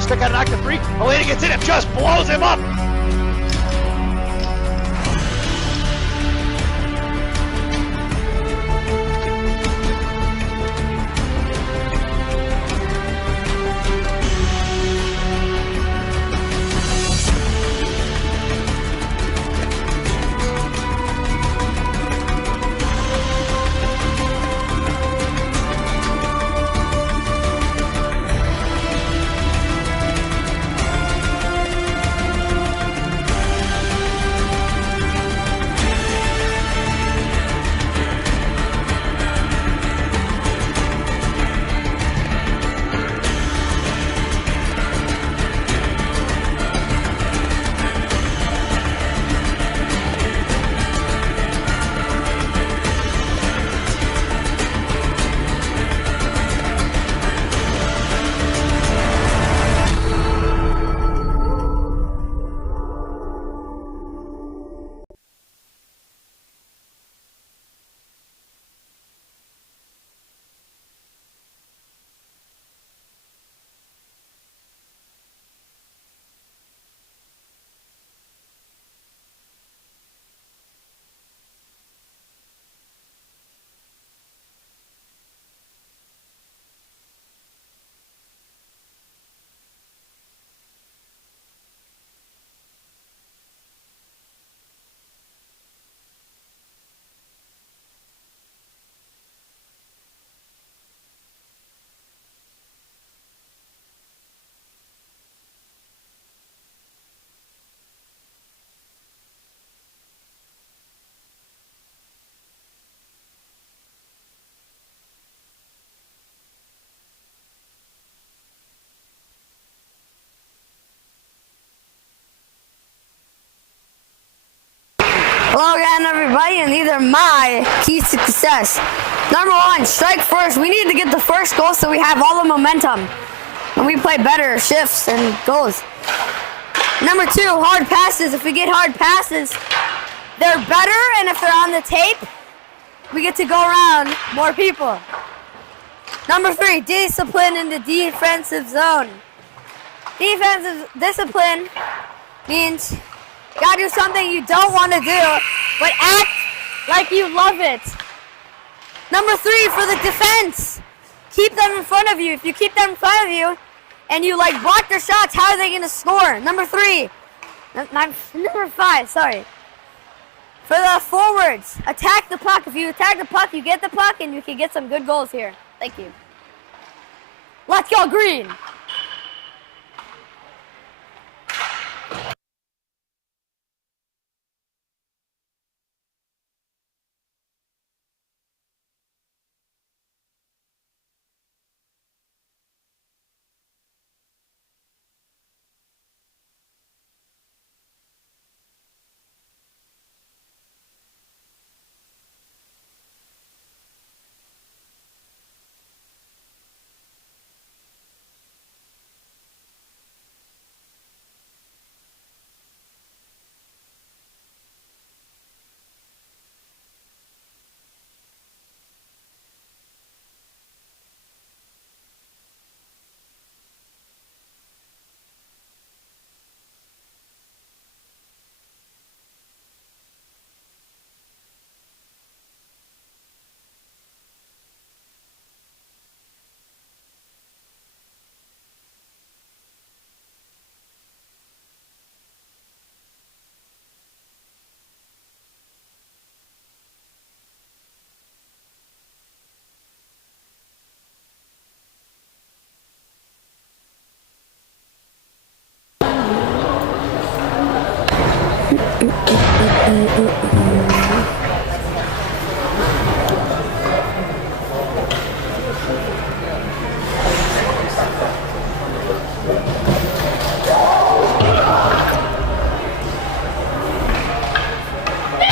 a stick out of knock the three. Elena gets in and just blows him up. Hello again, everybody, and these are my keys to success. Number one, strike first. We need to get the first goal so we have all the momentum and we play better shifts and goals. Number two, hard passes. If we get hard passes, they're better, and if they're on the tape, we get to go around more people. Number three, discipline in the defensive zone. Defensive discipline means you gotta do something you don't want to do, but act like you love it. Number three, for the defense, keep them in front of you. If you keep them in front of you and you block their shots, how are they gonna score? Number five, sorry. For the forwards, attack the puck. If you attack the puck, you get the puck and you can get some good goals here. Thank you. Let's go green.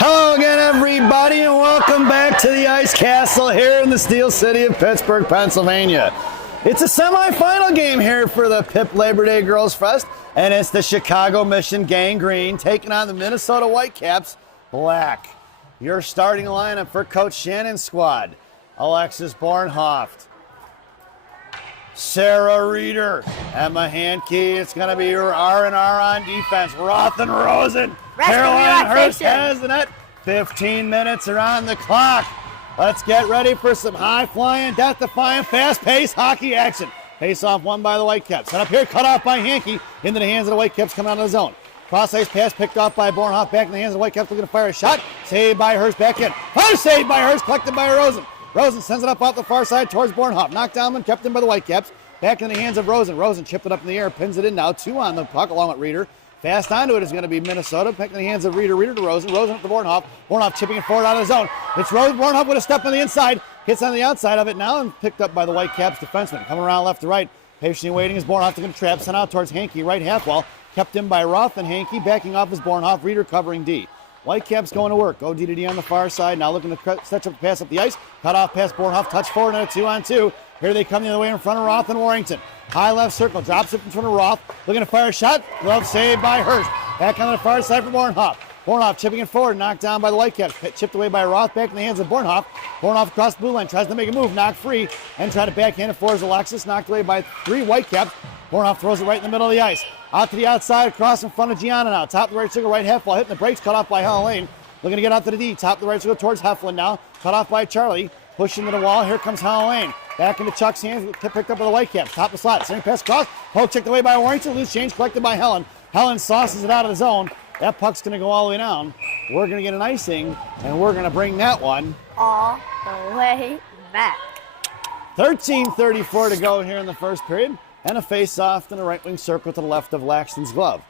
Hello again, everybody, and welcome back to the Ice Castle here in the Steel City of Pittsburgh, Pennsylvania. It's a semifinal game here for the PIP Labor Day Girls Fest, and it's the Chicago Mission Gang Green taking on the Minnesota Whitecaps Black. Your starting lineup for Coach Shannon's squad: Alexis Bornhoft, Sarah Reeder, Emma Hankey. It's going to be your R&R on defense. Roth and Rosen. Rest Caroline and Hurst relaxation. has the net. 15 minutes are on the clock. Let's get ready for some high-flying, death-defying, fast-paced hockey action. Face-off won by the Whitecaps. Set up here, cut off by Hankey. Into the hands of the Whitecaps coming out of the zone. Cross-ice pass picked off by Bornhoff. Back in the hands of the Whitecaps, looking to fire a shot. Saved by Hurst back in. Fire saved by Hurst, collected by Rosen. Rosen sends it up off the far side towards Bornhoff. Knocked down and kept in by the Whitecaps. Back in the hands of Rosen. Rosen chipped it up in the air, pins it in now. 2 on the puck along with Reeder. Fast onto it is going to be Minnesota. Back in the hands of Reeder. Reeder to Rosen. Rosen up to Bornhoff. Bornhoff chipping it forward out of the zone. It's Rosen. Bornhoff with a step on the inside. Hits on the outside of it now and picked up by the Whitecaps defenseman. Coming around left to right. Patiently waiting is Bornhoff to get a trap. Sent out towards Hankey. Right half wall. Kept in by Roth and Hankey. Backing off is Bornhoff. Reeder covering D. Whitecaps going to work. Go D to D on the far side. Now looking to stretch up the pass up the ice. Cut off past Bornhoff. Touch forward and a 2-on-2. Here they come the other way in front of Roth and Warrington. High left circle. Drops it in front of Roth. Looking to fire a shot. Glove saved by Hurst. Back on the far side for Bornhoff. Bornhoff chipping it forward. Knocked down by the Whitecaps. Chipped away by Roth. Back in the hands of Bornhoff. Bornhoff across the blue line. Tries to make a move. Knocked free. And try to backhand it forwards Alexis. Knocked away by 3 Whitecaps. Bornhoff throws it right in the middle of the ice. Out to the outside. Across in front of Gianna now. Top of the right circle. Right half wall. Hitting the brakes. Cut off by Helen Lane. Looking to get out to the D. Top of the right circle towards Heflin now. Cut off by Charlie. Pushing to the wall. Here comes Helen Lane. Back into Chuck's hands. Picked up by the Whitecaps. Top of the slot. Same pass across. Poke checked away by Warrington. Loose change collected by Helen. Helen sauces it out of the zone. That puck's going to go all the way down. We're going to get an icing, and we're going to bring that one All the way back. 13:34 to go here in the first period. And a face-off in the right wing circle to the left of Laxton's glove.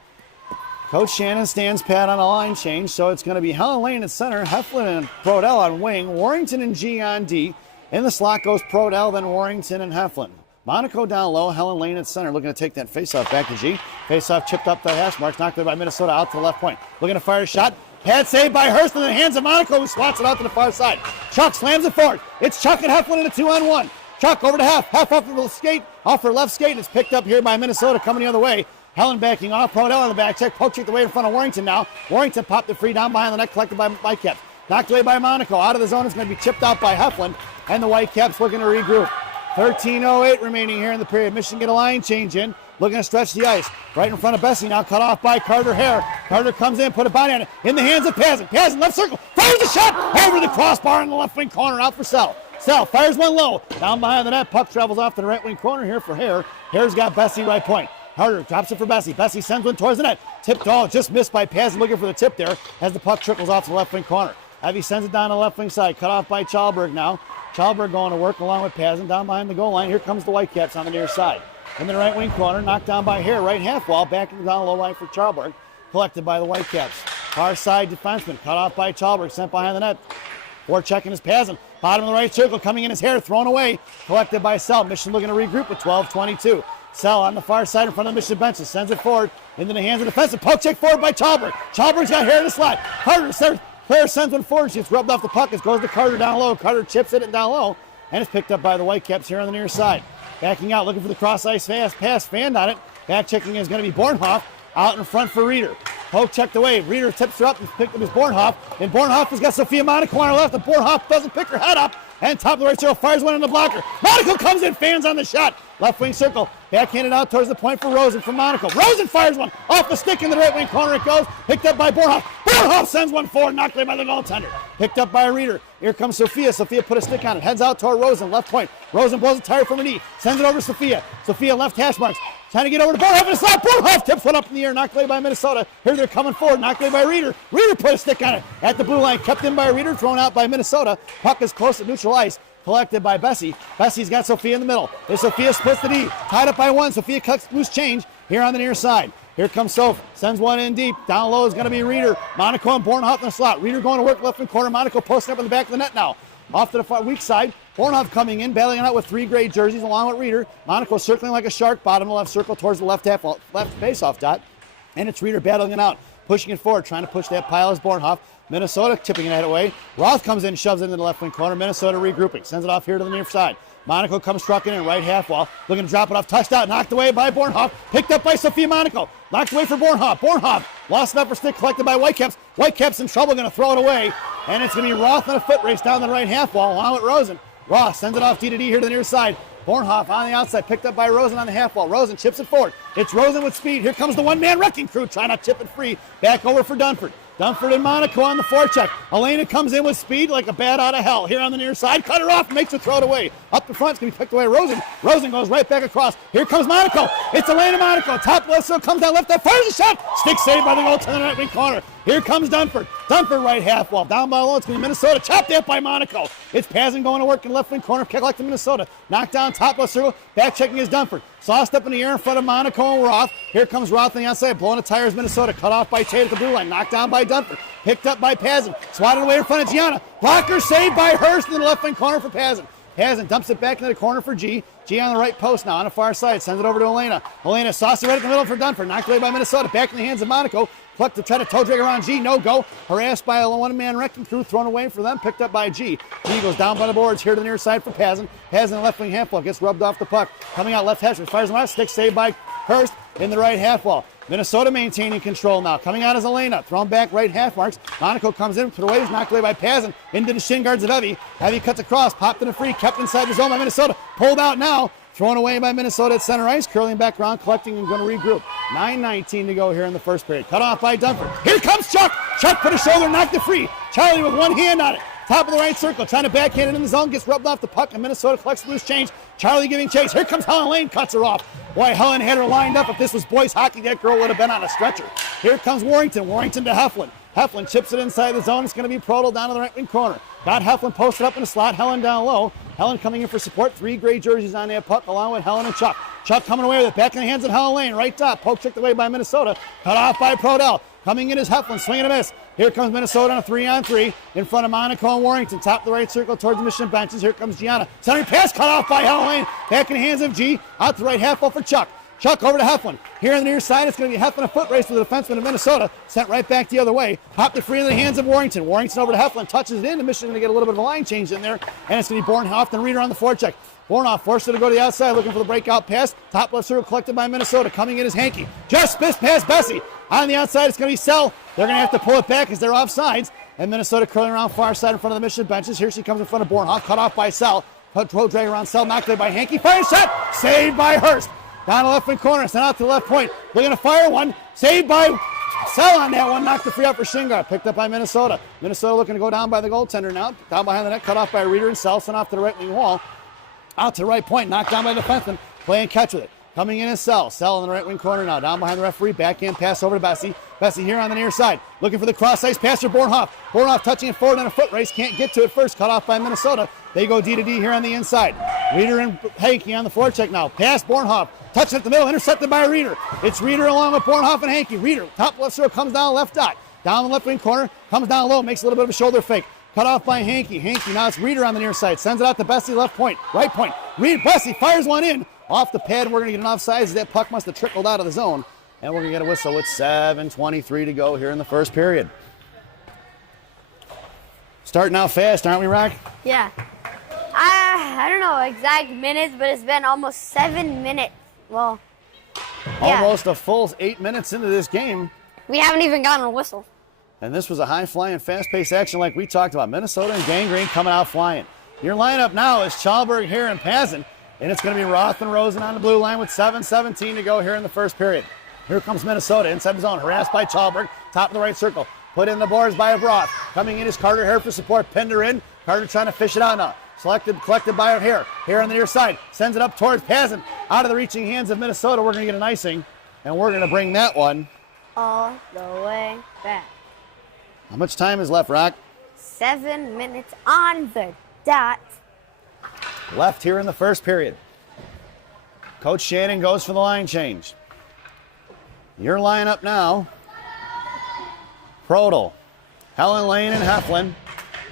Coach Shannon stands pat on a line change, so it's going to be Helen Lane at center, Heflin and Prodell on wing, Warrington and G on D. In the slot goes Prodell, then Warrington and Heflin. Monaco down low, Helen Lane at center, looking to take that face-off back to G. Face-off chipped up the hash marks, knocked away by Minnesota out to the left point. Looking to fire a shot. Pad saved by Hurst in the hands of Monaco, who swats it out to the far side. Chuck slams it forward. It's Chuck and Heflin in a 2-on-1. Chuck over to half off her skate, off her left skate, and it's picked up here by Minnesota coming the other way. Helen backing off, Prodell on the back check, poke checked away in front of Warrington now. Warrington popped the free down behind the net, collected by Whitecaps. Knocked away by Monaco, out of the zone, it's going to be chipped out by Heflin, and the Whitecaps looking to regroup. 13:08 remaining here in the period. Michigan get a line change in, looking to stretch the ice. Right in front of Bessie now, cut off by Carter Hare. Carter comes in, put a body on it, in the hands of Pazin. Pazin, left circle, fires a shot, over the crossbar in the left wing corner, out for Sell. Sell fires one low, down behind the net, puck travels off to the right wing corner here for Hare. Hare's got Bessie right point. Carter drops it for Bessie. Bessie sends one towards the net. Tipped all, just missed by Pazin, looking for the tip there as the puck trickles off to the left wing corner. Evie sends it down the left wing side, cut off by Chalberg now. Chalberg going to work along with Pazin down behind the goal line. Here comes the Whitecaps on the near side. In the right wing corner, knocked down by Hare, right half wall, back down the low line for Chalberg. Collected by the Whitecaps. Far side defenseman, cut off by Chalberg, sent behind the net. Forward checking his Pazin. Bottom of the right circle, coming in his Hare, thrown away. Collected by Sell. Mission looking to regroup with 12:22. Sell on the far side in front of the Mission benches, sends it forward into the hands of the defensive. Poke check forward by Chalberg. Chalberg's got Hare in the slot. Carter Claire sends one forward. She's rubbed off the puck. It goes to Carter down low. Carter chips it down low, and it's picked up by the Whitecaps here on the near side. Backing out, looking for the cross-ice pass, fanned on it. Back checking is going to be Bornhoff. Out in front for Reeder. Poke checked away. Reeder tips her up and picked up his Bornhoff. And Bornhoff has got Sophia Monaco on her left. And Bornhoff doesn't pick her head up. And top of the right circle, fires one in the blocker. Monaco comes in, fans on the shot. Left wing circle. Backhanded out towards the point for Rosen from Monaco. Rosen fires one off the stick in the right wing corner. It goes. Picked up by Bornhoff. Bornhoff sends one forward, knocked away by the goaltender. Picked up by Reeder. Here comes Sophia. Sophia put a stick on it. Heads out toward Rosen, left point. Rosen blows a tire from her knee. Sends it over to Sophia. Sophia left hash marks. Trying to get over to Bornhoff in the slot. Bornhoff tips one up in the air, knocked away by Minnesota. Here they're coming forward, knocked away by Reeder. Reeder put a stick on it at the blue line, kept in by Reeder, thrown out by Minnesota. Puck is close to neutral ice, collected by Bessie. Bessie's got Sophia in the middle. As Sophia splits the D, tied up by one. Sophia cuts loose change here on the near side. Here comes Soph, sends one in deep. Down low is going to be Reeder. Monaco and Bornhoff in the slot. Reeder going to work left wing corner. Monaco posting up in the back of the net now. Off to the far weak side. Bornhoff coming in, battling it out with 3 gray jerseys along with Reeder. Monaco circling like a shark, bottom of the left circle towards the left face-off dot. And it's Reeder battling it out, pushing it forward, trying to push that pile as Bornhoff. Minnesota tipping it away. Roth comes in, shoves it into the left wing corner. Minnesota regrouping, sends it off here to the near side. Monaco comes trucking in, right half wall, looking to drop it off, touched out, knocked away by Bornhoff, picked up by Sophia Monaco, knocked away for Bornhoff. Bornhoff lost an upper stick, collected by Whitecaps. Whitecaps in trouble, going to throw it away, and it's going to be Roth on a foot race down the right half wall, along with Rosen. Roth sends it off D to D here to the near side. Bornhoff on the outside, picked up by Rosen on the half wall. Rosen chips it forward. It's Rosen with speed. Here comes the one-man wrecking crew trying to chip it free. Back over for Dunford. Dunford and Monaco on the forecheck. Elena comes in with speed like a bat out of hell. Here on the near side, cut her off, makes her throw it away. Up the front, it's going to be picked away. Rosen. Rosen goes right back across. Here comes Monaco. It's Elena Monaco. Top left, so comes down left, that fires a shot. Stick saved by the goaltender in the right wing corner. Here comes Dunford. Dunford right half wall. Down by the low, it's going to be Minnesota. Chopped out by Monaco. It's Pazin going to work in left wing corner. Collecting Minnesota. Knocked down top left circle. Back checking is Dunford. Sauced up in the air in front of Monaco and Roth. Here comes Roth on the outside. Blowing the tires, Minnesota. Cut off by Tate at the blue line. Knocked down by Dunford. Picked up by Pazin. Swatted away in front of Gianna. Blocker saved by Hurst in the left wing corner for Pazin. Pazin dumps it back into the corner for G. G on the right post now on the far side. Sends it over to Elena. Elena sauced it right in the middle for Dunford. Knocked away by Minnesota. Back in the hands of Monaco. Plucked to try to toe drag around G. No go. Harassed by a one-man wrecking crew. Thrown away for them. Picked up by G. G goes down by the boards here to the near side for Pazin. Pazin left wing half wall. Gets rubbed off the puck. Coming out left hash. Fires him out. Stick saved by Hurst in the right half wall. Minnesota maintaining control now. Coming out is Elena. Thrown back right half marks. Monaco comes in. Put away. Is knocked away by Pazin. Into the shin guards of Evie. Evie cuts across. Popped in a free. Kept inside the zone by Minnesota. Pulled out now. Thrown away by Minnesota at center ice. Curling back around. Collecting and going to regroup. 9:19 to go here in the first period. Cut off by Dunford. Here comes Chuck. Chuck put a shoulder. Knocked it free. Charlie with one hand on it. Top of the right circle. Trying to backhand it in the zone. Gets rubbed off the puck. And Minnesota collects the loose change. Charlie giving chase. Here comes Helen Lane. Cuts her off. Boy, Helen had her lined up. If this was boys hockey, that girl would have been on a stretcher. Here comes Warrington. Warrington to Heflin. Heflin chips it inside the zone. It's going to be Prodel down to the right wing corner. Got Heflin posted up in the slot. Helen down low. Helen coming in for support. 3 gray jerseys on that puck along with Helen and Chuck. Chuck coming away with it. Back in the hands of Helen Lane. Right top. Poke checked away by Minnesota. Cut off by Prodel. Coming in is Heflin. Swing and a miss. Here comes Minnesota on a 3-on-3 in front of Monaco and Warrington. Top of the right circle towards the Michigan benches. Here comes Gianna. Centering pass cut off by Helen Lane. Back in the hands of G. Out the right half wall for Chuck. Chuck over to Heflin. Here on the near side, it's going to be Heflin a foot race with the defenseman of Minnesota. Sent right back the other way. Popped it free in the hands of Warrington. Warrington over to Heflin. Touches it in. The Michigan going to get a little bit of a line change in there. And it's going to be Bornhoff and Reeder on the forecheck. Bornhoff forced her to go to the outside looking for the breakout pass. Top left circle collected by Minnesota. Coming in is Hankey. Just missed past Bessie. On the outside, it's going to be Sell. They're going to have to pull it back as they're offsides. And Minnesota curling around far side in front of the Michigan benches. Here she comes in front of Bornhoff. Cut off by Sell. Toe drag around Sell. Knocked there by Hankey. Fire shot. Saved by Hurst. Down the left wing corner, sent out to the left point. We're going to fire one. Saved by Sell on that one. Knocked the free out for Shingar. Picked up by Minnesota. Minnesota looking to go down by the goaltender now. Down behind the net, cut off by Reeder and Sell. Sent off to the right wing wall. Out to the right point. Knocked down by the defenseman. Playing catch with it. Coming in is Sell. Sell in the right wing corner now. Down behind the referee. Backhand pass over to Bessie. Bessie here on the near side. Looking for the cross ice pass for Bornhoff. Bornhoff touching it forward on a foot race. Can't get to it first. Cut off by Minnesota. They go D to D here on the inside. Reeder and Hankey on the forecheck now. Pass Bornhoff. Touching at the middle. Intercepted by Reeder. It's Reeder along with Bornhoff and Hankey. Reeder, top left circle, comes down left dot. Down the left wing corner. Comes down low. Makes a little bit of a shoulder fake. Cut off by Hankey. Hankey, now it's Reeder on the near side. Sends it out to Bessie, left point. Right point. Bessie fires one in. Off the pad. We're going to get an offside as that puck must have trickled out of the zone. And we're going to get a whistle with 7:23 to go here in the first period. Starting out fast, aren't we, Rock? Yeah. I don't know exact minutes, but it's been almost 7 minutes. Well, yeah. Almost a full 8 minutes into this game. We haven't even gotten a whistle. And this was a high-flying, fast-paced action like we talked about. Minnesota and Gangrene coming out flying. Your lineup now is Chalberg, here, and Pazin. And it's going to be Roth and Rosen on the blue line with 7:17 to go here in the first period. Here comes Minnesota inside the zone. Harassed by Chalberg. Top of the right circle. Put in the boards by Roth. Coming in is Carter here for support. Pinned her in. Carter trying to fish it out now. Collected by her here. Here on the near side. Sends it up towards Pazin. Out of the reaching hands of Minnesota. We're going to get an icing. And we're going to bring that one all the way back. How much time is left, Rock? 7 minutes on the dot. Left here in the first period. Coach Shannon goes for the line change. Your lineup now. Prodel, Helen Lane and Heflin,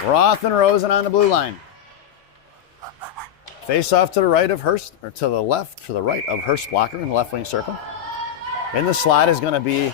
Roth and Rosen on the blue line. Face off to the right of Hurst, or to the left, to the right of Hurst blocker in the left wing circle. In the slot is going to be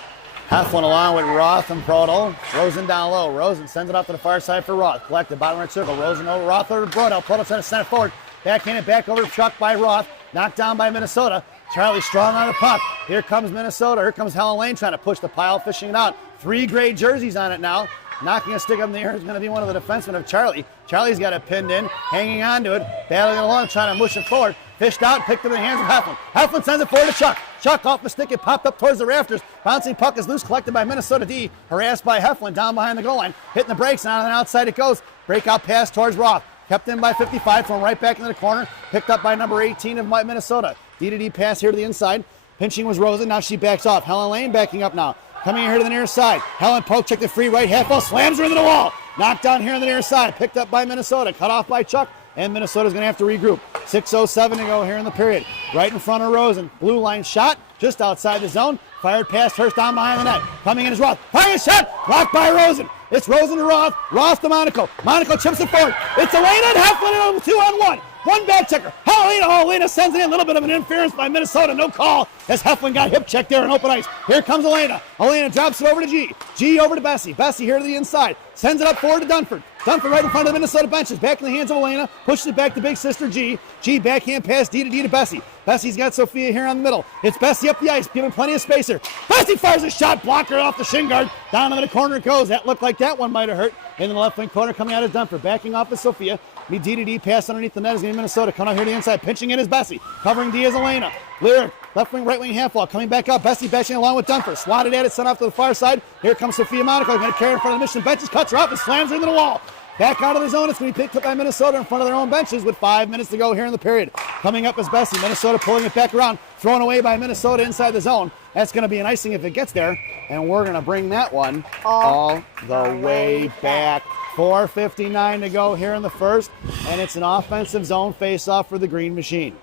Heflin along with Roth and Prodel. Rosen down low. Rosen sends it off to the far side for Roth. Collected, bottom right circle. Rosen over Roth over to Prodel. Prodel sent it forward. Backhanded back over to Chuck by Roth. Knocked down by Minnesota. Charlie strong on the puck. Here comes Minnesota. Here comes Helen Lane trying to push the pile, fishing it out. 3 gray jerseys on it now. Knocking a stick up in the air is going to be one of the defensemen of Charlie. Charlie's got it pinned in, hanging on to it, battling along, trying to mush it forward. Fished out, picked up in the hands of Heflin. Heflin sends it forward to Chuck. Chuck off the stick, it popped up towards the rafters. Bouncing puck is loose, collected by Minnesota D. Harassed by Heflin down behind the goal line. Hitting the brakes, and on the outside it goes. Breakout pass towards Roth. Kept in by 55, thrown right back into the corner. Picked up by number 18 of Minnesota. D-to-D pass here to the inside. Pinching was Rosen, now she backs off. Helen Lane backing up now. Coming here to the near side. Helen poke, check the free right half ball, slams her into the wall. Knocked down here on the near side. Picked up by Minnesota, cut off by Chuck. And Minnesota's going to have to regroup. 6:07 to go here in the period. Right in front of Rosen. Blue line shot just outside the zone. Fired past Hurst down behind the net. Coming in is Roth. Firing a shot. Blocked by Rosen. It's Rosen to Roth. Roth to Monaco. Monaco chips it forward. It's Elena and Heflin 2-on-1. One back checker. Elena sends it in. A little bit of an interference by Minnesota. No call as Heflin got hip checked there on open ice. Here comes Elena. Elena drops it over to G. G over to Bessie. Bessie here to the inside. Sends it up forward to Dunford. Dunford right in front of the Minnesota benches. Back in the hands of Elena. Pushes it back to big sister G. G backhand pass D to Bessie. Bessie's got Sophia here on the middle. It's Bessie up the ice, giving plenty of space here. Bessie fires a shot. Blocker off the shin guard. Down into the corner it goes. That looked like that one might have hurt. In the left wing corner coming out of Dunford. Backing off is Sophia. D pass underneath the net is going to be Minnesota. Coming out here to the inside. Pinching in is Bessie. Covering D is Elena. Lyric. Left wing, right wing half wall. Coming back up. Bessie bashing along with Dunford. Swatted at it. Sent off to the far side. Here comes Sophia Monaco. Going to carry in front of the Mission benches. Cuts her off and slams her into the wall. Back out of the zone. It's going to be picked up by Minnesota in front of their own benches with 5 minutes to go here in the period. Coming up is Bessie. Minnesota pulling it back around. Thrown away by Minnesota inside the zone. That's going to be an icing if it gets there. And we're going to bring that one all the way back. 4:59 to go here in the first. And it's an offensive zone face-off for the Green Machine.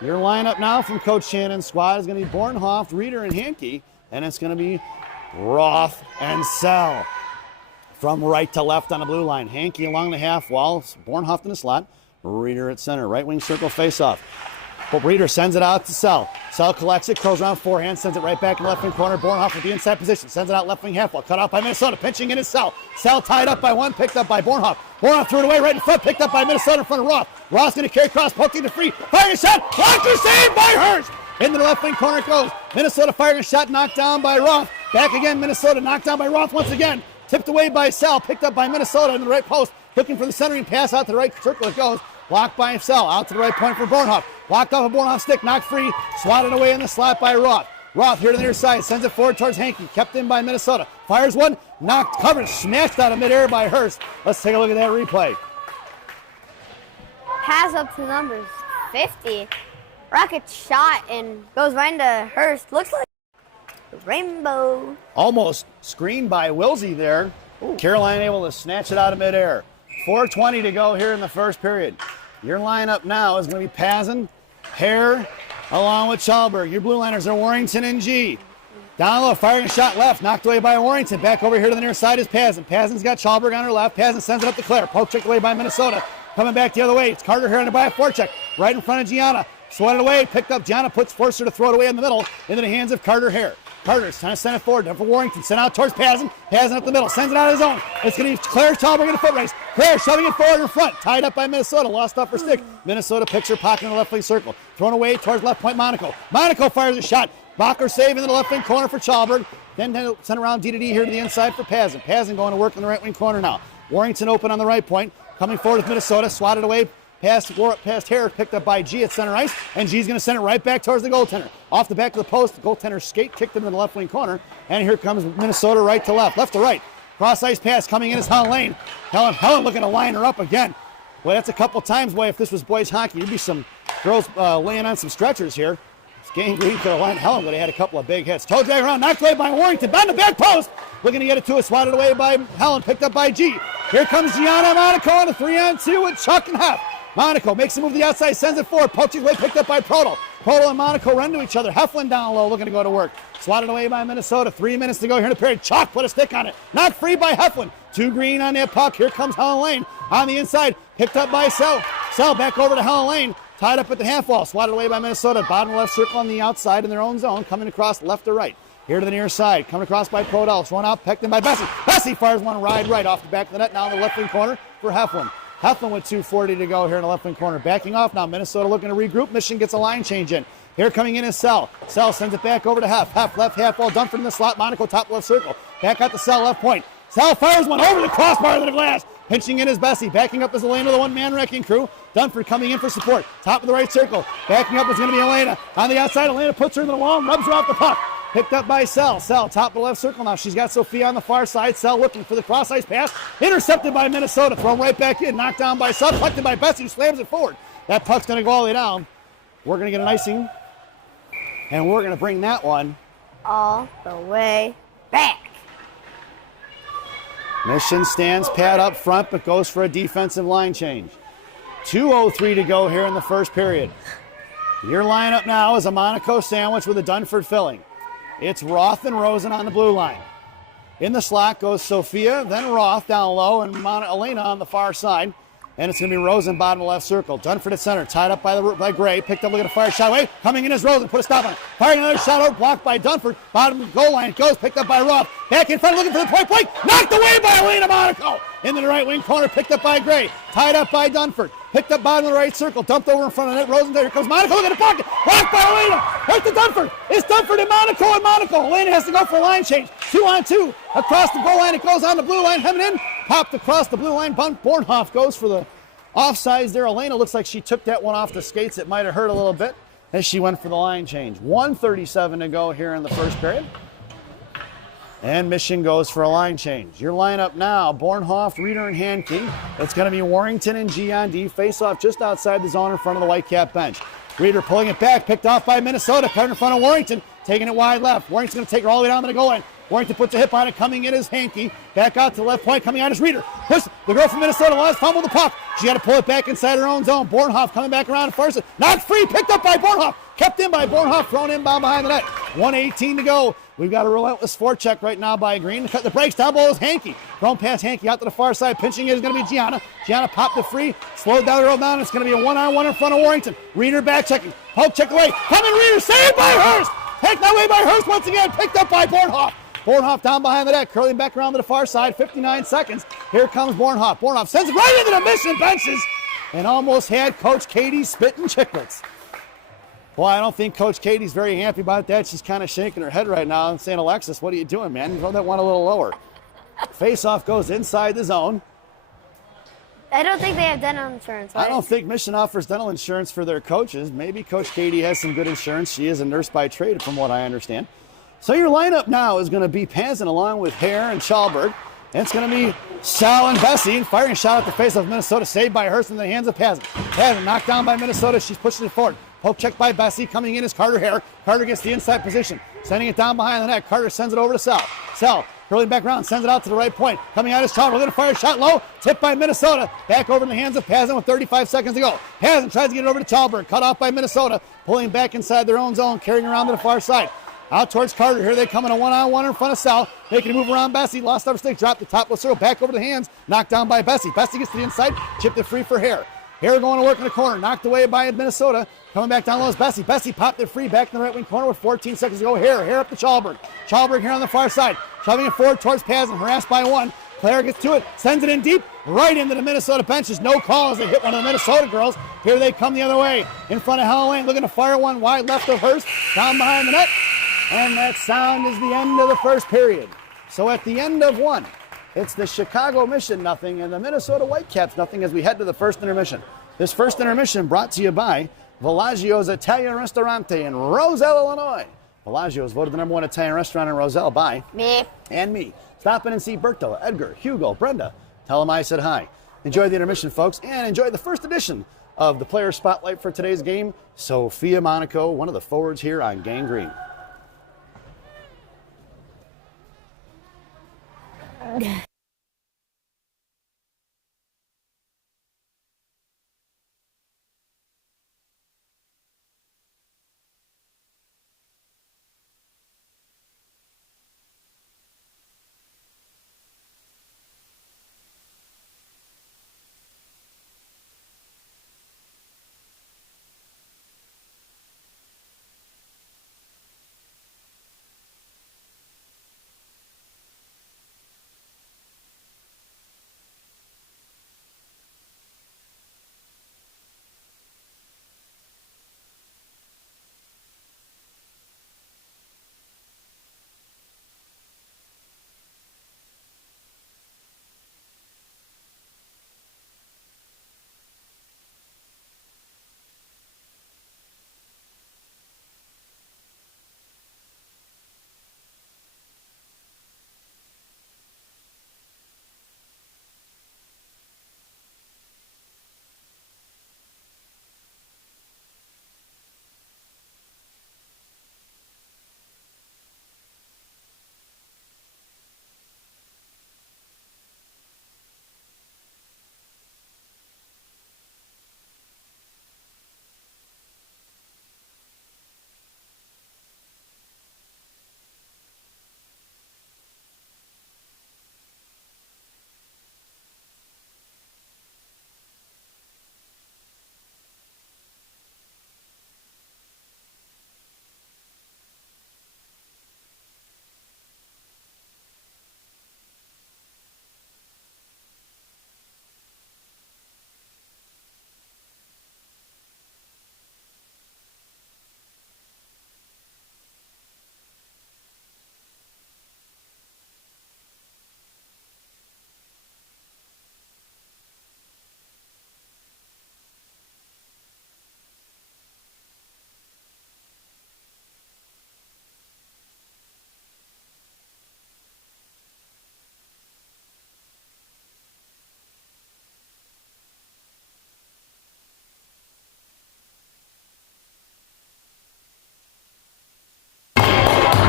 Your lineup now from Coach Shannon's squad is going to be Bornhoff, Reeder, and Hankey. And it's going to be Roth and Sell. From right to left on the blue line. Hankey along the half wall. Bornhoff in the slot. Reeder at center. Right wing circle face-off. But Reeder sends it out to Sell. Sell collects it, curls around forehand, sends it right back in the left wing corner. Bornhoff with the inside position. Sends it out left wing half wall. Cut off by Minnesota. Pinching in is Sell. Sell tied up by one, picked up by Bornhoff. Bornhoff threw it away right in front, picked up by Minnesota in front of Roth. Roth's going to carry across, poking to free. Firing a shot. Blocker saved by Hurst. Into the left wing corner it goes. Minnesota firing a shot, knocked down by Roth. Back again, Minnesota knocked down by Roth once again. Tipped away by Sell, picked up by Minnesota in the right post, looking for the centering pass out to the right circle it goes. Blocked by Sell, out to the right point for Bornhoff. Blocked off a Bornhoff stick, knocked free, swatted away in the slot by Roth. Roth here to the near side, sends it forward towards Hankey, kept in by Minnesota. Fires one, knocked, covered, smashed out of midair by Hurst. Let's take a look at that replay. Pass up to numbers 50. Rocket shot and goes right into Hurst. Looks like rainbow. Almost screened by Wilsey there. Caroline able to snatch it out of midair. 4:20 to go here in the first period. Your lineup now is going to be Pazin, Hare, along with Chalberg. Your blue liners are Warrington and G. Down low, firing a shot left, knocked away by Warrington. Back over here to the near side is Pazin. Pazin's got Chalberg on her left. Pazin sends it up to Claire. Poke checked away by Minnesota. Coming back the other way, it's Carter here on the by a forecheck. Right in front of Gianna. Swatted away, picked up. Gianna forced her to throw it away in the middle into the hands of Carter Hare. Carter's trying to send it forward. Down for Warrington. Sent out towards Pazin. Pazin up the middle. Sends it out of his own. It's going to be Claire Chalberg in the foot race. Claire shoving it forward in front. Tied up by Minnesota. Lost off her stick. Minnesota picks her pocket in the left wing circle. Thrown away towards left point Monaco. Monaco fires a shot. Bacher save in the left wing corner for Chalberg. Then sent around D to D here to the inside for Pazin. Pazin going to work in the right wing corner now. Warrington open on the right point. Coming forward with Minnesota. Swatted away. Past Hare, picked up by G at center ice, and G's going to send it right back towards the goaltender. Off the back of the post, the goaltender skate, kicked him in the left wing corner, and here comes Minnesota right to left to right. Cross ice pass coming in is Helen Lane. Helen looking to line her up again. Well, that's a couple times, boy, if this was boys hockey, there'd be some girls laying on some stretchers here. This game Green could have lined Helen, would have had a couple of big hits. Toe drag around, knocked away by Warrington, down the back post. Looking to get it to us, swatted away by Helen, picked up by G. Here comes Gianna Monaco on a 3-on-2 with Chuck and Huff. Monaco makes a move to the outside, sends it forward, pokes his way, picked up by Proto. Proto and Monaco run to each other. Heflin down low, looking to go to work. Swatted away by Minnesota. 3 minutes to go here in the period. Chalk put a stick on it. Not free by Heflin. Two green on that puck. Here comes Helen Lane on the inside. Picked up by Sell. Sell back over to Helen Lane. Tied up at the half wall. Swatted away by Minnesota. Bottom left circle on the outside in their own zone. Coming across left to right. Here to the near side. Coming across by Prodell. Thrown out, pecked in by Bessie. Bessie fires one right off the back of the net. Now in the left wing corner for Heflin. Heflin with 2:40 to go here in the left wing corner. Backing off now. Minnesota looking to regroup. Michigan gets a line change in. Here coming in is Sell. Sell sends it back over to Hef. Hef left half wall. Dunford in the slot. Monaco top left circle. Back out to Sell left point. Sal fires one over the crossbar of the glass. Pinching in is Bessie. Backing up is Elena, the one-man wrecking crew. Dunford coming in for support. Top of the right circle. Backing up is going to be Elena. On the outside, Elena puts her in the wall and rubs her off the puck. Picked up by Sel. Sel, top of the left circle now. She's got Sophia on the far side. Sel looking for the cross-ice pass. Intercepted by Minnesota. Thrown right back in. Knocked down by Sel. Collected by Bessie, who slams it forward. That puck's going to go all the way down. We're going to get an icing. And we're going to bring that one all the way back. Mission stands pat up front, but goes for a defensive line change. 2:03 to go here in the first period. Your lineup now is a Monaco sandwich with a Dunford filling. It's Roth and Rosen on the blue line. In the slot goes Sophia, then Roth down low, and Elena on the far side. And it's going to be Rosen bottom left circle. Dunford at center, tied up by Gray. Picked up, looking to fire a shot away. Coming in is Rosen, put a stop on it. Firing another shot out, blocked by Dunford. Bottom of the goal line, it goes, picked up by Roth. Back in front, looking for the point blank. Knocked away by Elena Monaco. Into the right wing corner, picked up by Gray. Tied up by Dunford. Picked up bottom of the right circle, dumped over in front of it. Rosen, there comes Monaco, look at the pocket. Blocked by Elena. Right to Dunford. It's Dunford and Monaco. Elena has to go for a line change. 2-on-2. Across the goal line, it goes on the blue line, coming in. Popped across the blue line. Bornhoff goes for the offsides there. Elena looks like she took that one off the skates. It might have hurt a little bit as she went for the line change. 1:37 to go here in the first period. And Mission goes for a line change. Your lineup now, Bornhoff, Reeder, and Hankey. It's going to be Warrington and G on D. Face off just outside the zone in front of the Whitecap bench. Reeder pulling it back, picked off by Minnesota. Cut in front of Warrington, taking it wide left. Warrington's going to take her all the way down to the goal line. Warrington puts a hip on it, coming in is Hankey. Back out to the left point, coming out is Reeder. Push the girl from Minnesota, lost, fumbled the puck. She had to pull it back inside her own zone. Bornhoff coming back around first. Knocked free, picked up by Bornhoff. Kept in by Bornhoff, thrown inbound behind the net. 1:18 to go. We've got a relentless forecheck right now by Green. Cut the brakes, down below is Hankey. Thrown past Hankey out to the far side. Pinching is going to be Gianna. Gianna popped it free, slowed down the road down. It's going to be a one-on-one in front of Warrington. Reeder back checking. Poke check away. Coming Reeder, saved by Hurst. Taken away by Hurst once again. Picked up by Bornhoff. Bornhoff down behind the net, curling back around to the far side, 59 seconds. Here comes Bornhoff. Bornhoff sends it right into the Mission benches and almost had Coach Katie spitting chicklets. Boy, I don't think Coach Katie's very happy about that. She's kind of shaking her head right now and saying, Alexis, what are you doing, man? You throw that one a little lower. Face-off goes inside the zone. I don't think they have dental insurance, right? I don't think Mission offers dental insurance for their coaches. Maybe Coach Katie has some good insurance. She is a nurse by trade, from what I understand. So your lineup now is going to be Pazin along with Hare and Schalberg. And it's going to be Sal and Bessie. Firing a shot at the face of Minnesota, saved by Hurst in the hands of Pazin. Pazin knocked down by Minnesota. She's pushing it forward. Poke check by Bessie. Coming in is Carter Hare. Carter gets the inside position. Sending it down behind the net. Carter sends it over to Sal. Sal curling back around. Sends it out to the right point. Coming out is Schalberg. Going to fire a shot low. Tipped by Minnesota. Back over in the hands of Pazin with 35 seconds to go. Pazin tries to get it over to Schalberg. Cut off by Minnesota. Pulling back inside their own zone. Carrying around to the far side. Out towards Carter. Here they come in a one-on-one in front of Sal. Making a move around Bessie. Lost over stick. Dropped the top of the circle. Back over the hands. Knocked down by Bessie. Bessie gets to the inside. Chipped it free for Hare. Hare going to work in the corner. Knocked away by Minnesota. Coming back down low is Bessie. Bessie popped it free back in the right wing corner with 14 seconds to go. Hare up to Schalberg. Schalberg here on the far side. Shoving it forward towards Pazin. Harassed by one. Claire gets to it. Sends it in deep. Right into the Minnesota benches. No call as they hit one of the Minnesota girls. Here they come the other way. In front of Helen Lane. Looking to fire one wide left of Hurst. Down behind the net. And that sound is the end of the first period. So at the end of one, it's the Chicago Mission nothing and the Minnesota Whitecaps nothing as we head to the first intermission. This first intermission brought to you by Villaggio's Italian Ristorante in Roselle, Illinois. Villaggio's voted the #1 Italian restaurant in Roselle by me and me. Stop in and see Berto, Edgar, Hugo, Brenda. Tell them I said hi. Enjoy the intermission, folks, and enjoy the first edition of the player spotlight for today's game. Sophia Monaco, one of the forwards here on Gang Green.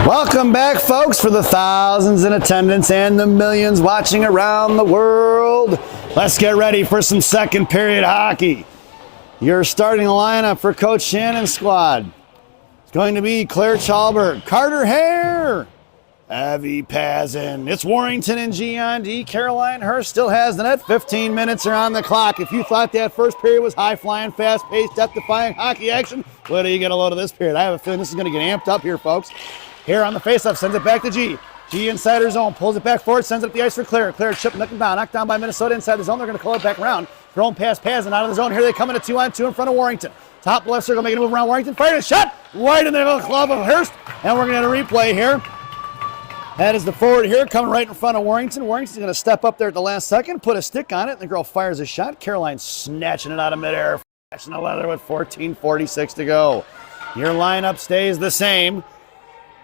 Welcome back, folks, for the thousands in attendance and the millions watching around the world. Let's get ready for some second period hockey. Your starting lineup for Coach Shannon's squad is going to be Claire Chalberg, Carter Hare, Avi Pazin. It's Warrington and Gian D. Caroline Hurst still has the net. 15 minutes are on the clock. If you thought that first period was high-flying, fast-paced, death-defying hockey action, wait till you get a load of this period. I have a feeling this is going to get amped up here, folks. Here on the faceoff, sends it back to G. G inside her zone, pulls it back forward, sends it up the ice for Claire. Claire chip knocked down by Minnesota inside the zone. They're going to call it back around. Thrown past Pazin out of the zone. Here they come in a 2-on-2 in front of Warrington. Top left circle, making a move around Warrington. Fired a shot right in the glove of Hurst. And we're going to get a replay here. That is the forward here coming right in front of Warrington. Warrington's going to step up there at the last second, put a stick on it, and the girl fires a shot. Caroline snatching it out of midair, flashing the leather with 14:46 to go. Your lineup stays the same.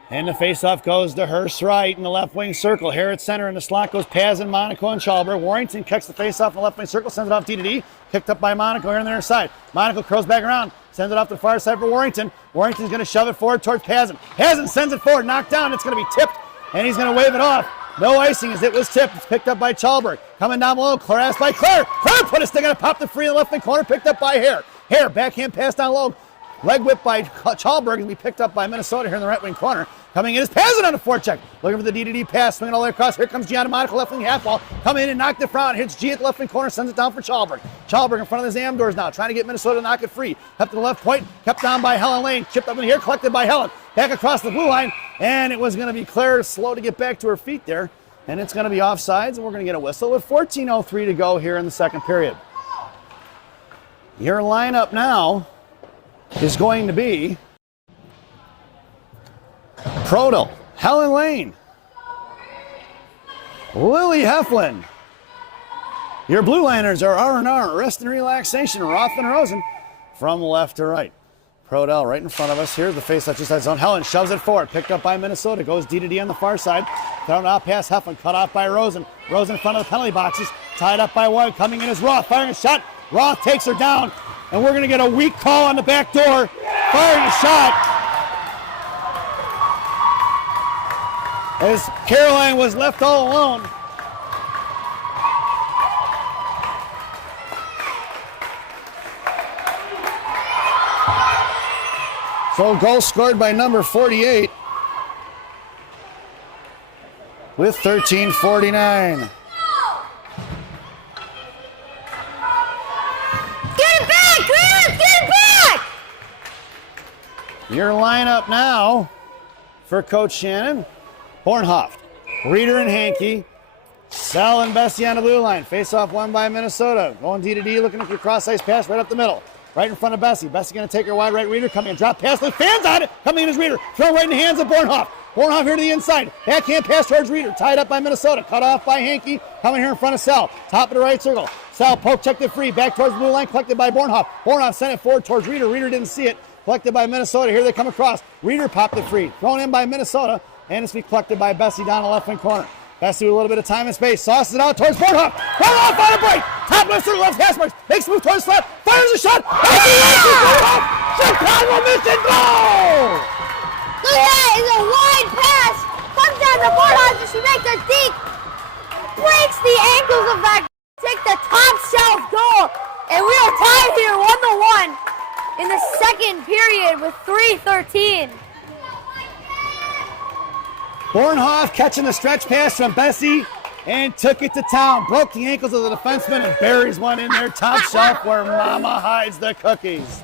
And the faceoff goes to Hurst right in the left wing circle. Here at center in the slot goes Pazin, Monaco, and Chalberg. Warrington kicks the faceoff in the left wing circle, sends it off D to D. Picked up by Monaco here on the other side. Monaco curls back around, sends it off to the far side for Warrington. Warrington's going to shove it forward towards Pazin. Pazin sends it forward, knocked down. It's going to be tipped, and he's going to wave it off. No icing as it was tipped. It's picked up by Chalberg. Coming down below, Claire by Claire. Claire put a stick on it, popped it free in the left wing corner, picked up by Hare. Hare, backhand pass down low. Leg whip by Chalberg and be picked up by Minnesota here in the right wing corner. Coming in is Pazin on the forecheck. Looking for the D-to-D pass, swinging all the way across. Here comes Gianna Monaco, left wing half ball. Come in and knock the front. Hits G at the left wing corner, sends it down for Chalberg. Chalberg in front of the Zam doors now, trying to get Minnesota to knock it free. Up to the left point, kept down by Helen Lane. Chipped up in here, collected by Helen. Back across the blue line, and it was going to be Claire slow to get back to her feet there. And it's going to be offsides, and we're going to get a whistle with 14:03 to go here in the second period. Your lineup now is going to be Prodel, Helen Lane, Lily Heflin. Your blue liners are R&R, Rest and Relaxation, Roth and Rosen from left to right. Prodel right in front of us. Here's the face-off just side zone. Helen shoves it forward, picked up by Minnesota, goes D-to-D on the far side. Thrown out past Heflin, cut off by Rosen. Rosen in front of the penalty boxes, tied up by White. Coming in is Roth, firing a shot. Roth takes her down, and we're going to get a weak call on the back door. Firing a shot. As Caroline was left all alone. So goal scored by number 48 with 13:49. Your lineup now for Coach Shannon. Hornhoff, Reeder and Hankey, Sal and Bessie on the blue line. Face-off won by Minnesota. Going D-to-D, looking at the cross-ice pass right up the middle. Right in front of Bessie. Bessie going to take her wide right. Reeder coming in. Drop pass. The fans on it. Coming in is Reeder. Throw right in the hands of Bornhoff. Bornhoff here to the inside. Backhand pass towards Reeder. Tied up by Minnesota. Cut off by Hankey. Coming here in front of Sal. Top of the right circle. Sal poke checked it free. Back towards the blue line. Collected by Bornhoff. Bornhoff sent it forward towards Reeder. Reeder didn't see it. Collected by Minnesota. Here they come across. Reeder popped it free. Thrown in by Minnesota. And it's be collected by Bessie down the left wing corner. Bessie with a little bit of time and space. Sauces it out towards Bornhoff. Bornhoff on a break. Top left circle left hash marks. Makes a move towards left. Fires a shot. Chicago mission goal! Look at that. It's a wide pass. Comes down to Bornhoff. She makes a deep. Breaks the ankles of that. Take the top shelf goal. And we are tied here 1-1 in the second period with 3:13. Bornhoff catching the stretch pass from Bessie and took it to town. Broke the ankles of the defenseman and buries one in their top shelf where Mama hides the cookies.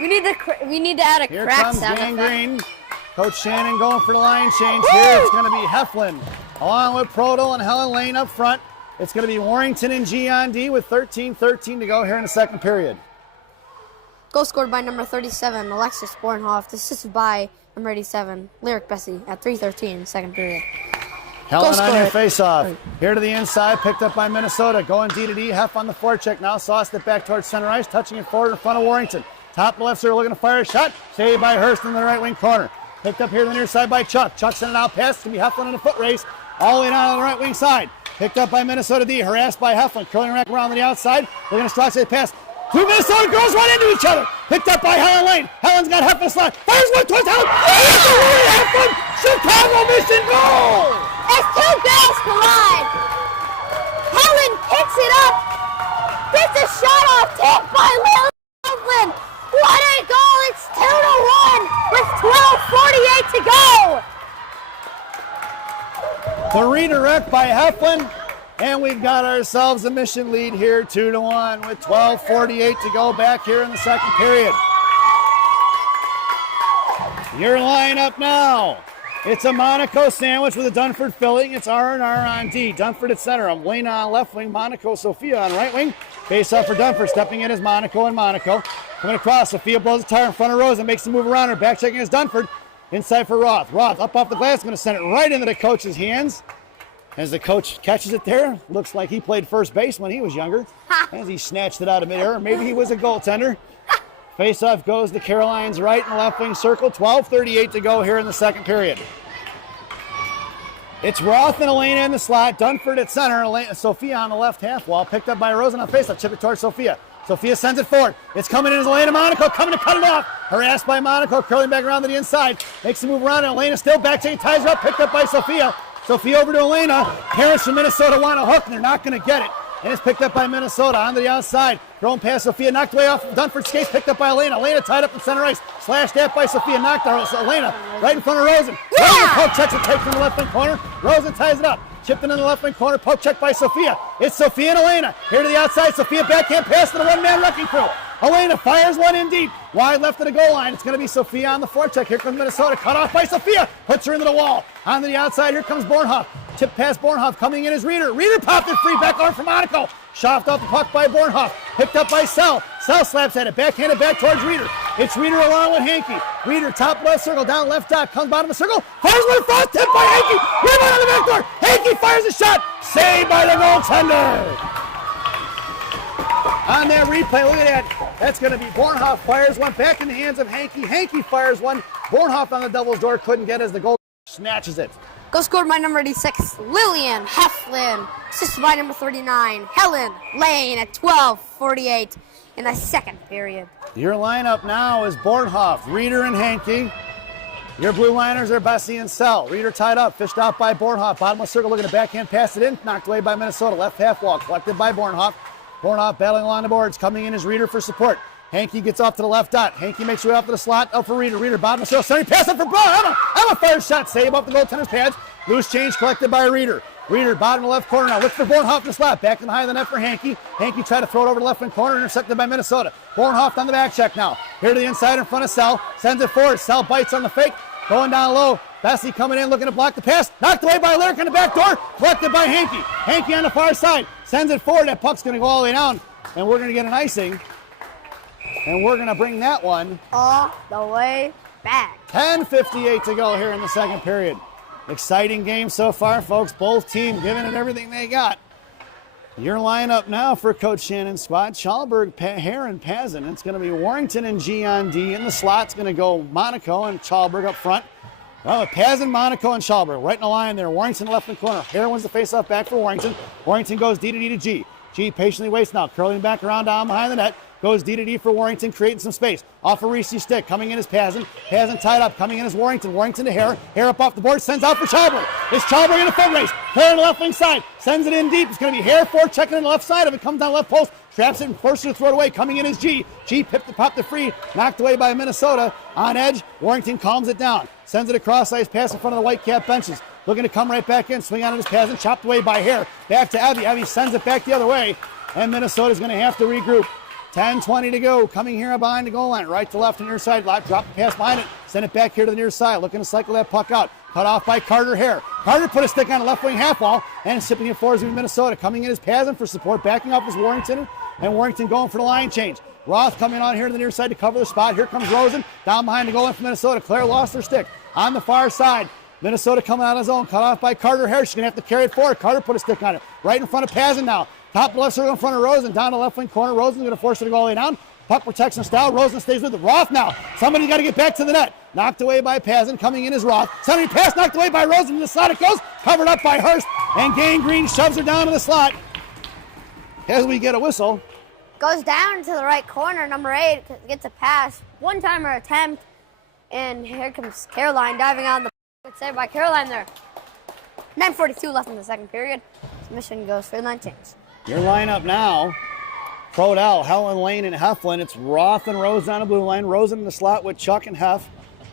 We need to add a Here crack comes sound Gangrene. Coach Shannon going for the line change. Here it's going to be Heflin along with Prodel and Helen Lane up front. It's going to be Warrington and G on D with 13:13 to go here in the second period. Goal scored by number 37, Alexis Bornhoff. Assisted by number 87, Lyric Bessie at 3:13, second period. Helen on your face-off. Here to the inside, picked up by Minnesota. Going D-to-D, Hef on the forecheck now. Sauced it back towards center ice, touching it forward in front of Warrington. Top left circle looking to fire a shot. Saved by Hurst in the right wing corner. Picked up here to the near side by Chuck. Chuck sending out pass. It's going to be Heflin in a foot race. All the way down on the right wing side. Picked up by Minnesota D. Harassed by Heflin. Curling around on the outside. Looking to strike a pass. Two Minnesota girls run into each other. Picked up by Helen Lane. Helen's got Hefflin slot. Fires one towards Helen. Hefflin! Chicago Mission goal! It's 2 girls collide. Helen picks it up. Gets a shot off, tapped by Lily Hefflin. What a goal! It's 2-1 with 12:48 to go. The redirect by Hefflin, and we've got ourselves a Mission lead here, 2-1 with 12:48 to go back here in the second period. Your lineup now. It's a Monaco sandwich with a Dunford filling. It's R&R on D. Dunford at center. Elena on left wing. Monaco, Sophia on right wing. Face off for Dunford. Stepping in is Monaco and Monaco. Coming across. Sophia blows a tire in front of Rose and makes the move around her. Back checking is Dunford. Inside for Roth. Roth up off the glass. Going to send it right into the coach's hands. As the coach catches it there. Looks like he played first base when he was younger. As he snatched it out of midair. Maybe he was a goaltender. Face-off goes to Caroline's right in the left wing circle. 12:38 to go here in the second period. It's Roth and Elena in the slot. Dunford at center. Sophia on the left half wall. Picked up by Rosen on face-off. Chip it towards Sophia. Sophia sends it forward. It's coming in as Elena Monaco. Coming to cut it off. Harassed by Monaco. Curling back around to the inside. Makes the move around. And Elena still back checking. Ties her up. Picked up by Sophia. Sophia over to Elena. Parents from Minnesota want a hook, and they're not going to get it. And it's picked up by Minnesota on the outside. Thrown past Sophia, knocked away off Dunford's skates, picked up by Elena. Elena tied up in center ice. Slashed at by Sophia, knocked out Elena right in front of Rosen. Rosen poke checks it, takes from the left wing corner. Rosen ties it up. Chipped in the left wing corner, poke check by Sophia. It's Sophia and Elena. Here to the outside, Sophia backhand pass to the one-man wrecking crew. Elena fires one in deep, wide left of the goal line. It's going to be Sophia on the forecheck. Here comes Minnesota, cut off by Sophia. Puts her into the wall. On to the outside, here comes Bornhoff. Tip past Bornhoff, coming in is Reeder. Reeder popped it free, back on for Monaco. Shoved off the puck by Bornhoff. Picked up by Sell. Sell slaps at it, backhanded back towards Reeder. It's Reeder along with Hankey. Reeder top left circle, down left dot, comes bottom of the circle. Fires one across, tipped by Hankey. Rebound on the back door. Hankey fires a shot. Saved by the goaltender. On that replay, look at that. That's going to be Bornhoff fires one back in the hands of Hankey. Hankey fires one. Bornhoff on the doubles door couldn't get as the goal snatches it. Goal scored by number 86, Lillian Hefflin. Assisted by number 39, Helen Lane at 12:48 in the second period. Your lineup now is Bornhoff, Reeder, and Hankey. Your blue liners are Bessie and Sell. Reeder tied up, fished out by Bornhoff. Bottom of the circle, looking to backhand pass it in. Knocked away by Minnesota. Left half wall, collected by Bornhoff. Bornhoff battling along the boards. Coming in is Reeder for support. Hankey gets off to the left dot. Hankey makes her way off to the slot. Up for Reeder. Reeder bottom of the circle. Centering pass up for Brown. Emma fires shot. Save off the goaltender's pads. Loose change collected by Reeder. Reeder bottom of the left corner now. Looks for Bornhoff in the slot. Back in the high of the net for Hankey. Hankey tried to throw it over the left wing corner. Intercepted by Minnesota. Bornhoff on the back check now. Here to the inside in front of Sell. Sends it forward. Sell bites on the fake. Going down low. Bessie coming in looking to block the pass. Knocked away by Lyric on the back door. Collected by Hankey. Hankey on the far side. Sends it forward. That puck's going to go all the way down. And we're going to get an icing. And we're going to bring that one all the way back. 10:58 to go here in the second period. Exciting game so far, folks. Both teams giving it everything they got. Your lineup now for Coach Shannon's squad. Chalberg, Hare, and Pazin. It's going to be Warrington and G on D. In the slot's going to go Monaco and Chalberg up front. Well, Pazin, Monaco, and Chalberg right in the line there. Warrington left in the corner. Hare wins the face-off back for Warrington. Warrington goes D to D to G. G patiently waits now, curling back around down behind the net. Goes D to D for Warrington, creating some space. Off a Reese's stick, coming in is Pazin. Pazin tied up, coming in is Warrington. Warrington to Hare. Hare up off the board, sends out for Chalberg. It's Chalberg in the foot race. Hare on the left wing side, sends it in deep. It's going to be Hare forward, checking on the left side of it. Comes down left post, traps it and forces it to throw it away. Coming in is G. G popped the free, knocked away by Minnesota. On edge, Warrington calms it down. Sends it across ice, pass in front of the Whitecap benches. Looking to come right back in, swing on it is Pazin, chopped away by Hare. Back to Evie. Evie sends it back the other way. And Minnesota's going to have to regroup. 10:20 to go. Coming here behind the goal line. Right to left on the near side. Drop the pass behind it. Send it back here to the near side. Looking to cycle that puck out. Cut off by Carter Hare. Carter put a stick on the left wing half wall. And sipping it forward is Minnesota. Coming in is Pazin for support. Backing up is Warrington. And Warrington going for the line change. Roth coming on here to the near side to cover the spot. Here comes Rosen. Down behind the goal line for Minnesota. Claire lost her stick. On the far side. Minnesota coming out of his own. Cut off by Carter Hare. She's going to have to carry it forward. Carter put a stick on it. Right in front of Pazin now. Top left circle in front of Rosen. Down the left wing corner. Rosen's going to force it to go all the way down. Puck protection style. Rosen stays with it. Roth now. Somebody got to get back to the net. Knocked away by Pazin. Coming in is Roth. Somebody pass knocked away by Rosen. In the slot it goes. Covered up by Hurst. And Gangrene shoves her down to the slot. As we get a whistle. Goes down to the right corner. Number 8 gets a pass. One-timer attempt. And here comes Caroline diving on the good save by Caroline there. 9:42 left in the second period. Mission goes for the 9 change. Your lineup now. Prodell, Helen, Lane, and Heflin. It's Roth and Rose on the blue line. Rosen in the slot with Chuck and Hef.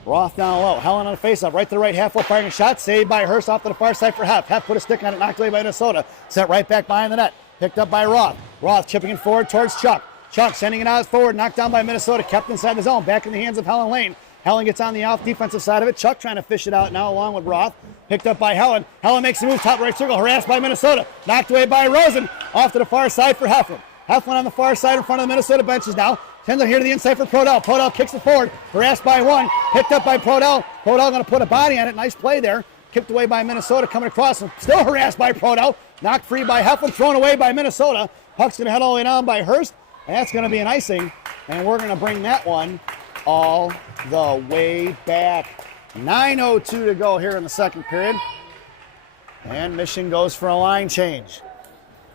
Roth down low. Helen on the faceoff, right to the right half wall, firing a shot. Saved by Hurst off to the far side for Hef. Hef put a stick on it, knocked away by Minnesota. Sent right back behind the net. Picked up by Roth. Roth chipping it forward towards Chuck. Chuck sending it out forward, knocked down by Minnesota. Kept inside the zone. Back in the hands of Helen Lane. Helen gets on the off defensive side of it. Chuck trying to fish it out now along with Roth. Picked up by Helen. Helen makes a move, top right circle, harassed by Minnesota. Knocked away by Rosen. Off to the far side for Heflin. Heflin on the far side in front of the Minnesota benches now. Sends it here to the inside for Prodell. Prodell kicks it forward. Harassed by one. Picked up by Prodell. Prodell going to put a body on it. Nice play there. Kicked away by Minnesota. Coming across and still harassed by Prodell. Knocked free by Heflin. Thrown away by Minnesota. Puck's going to head all the way down by Hurst. And that's going to be an icing. And we're going to bring that one all the way back. 9:02 to go here in the second period. And Mission goes for a line change.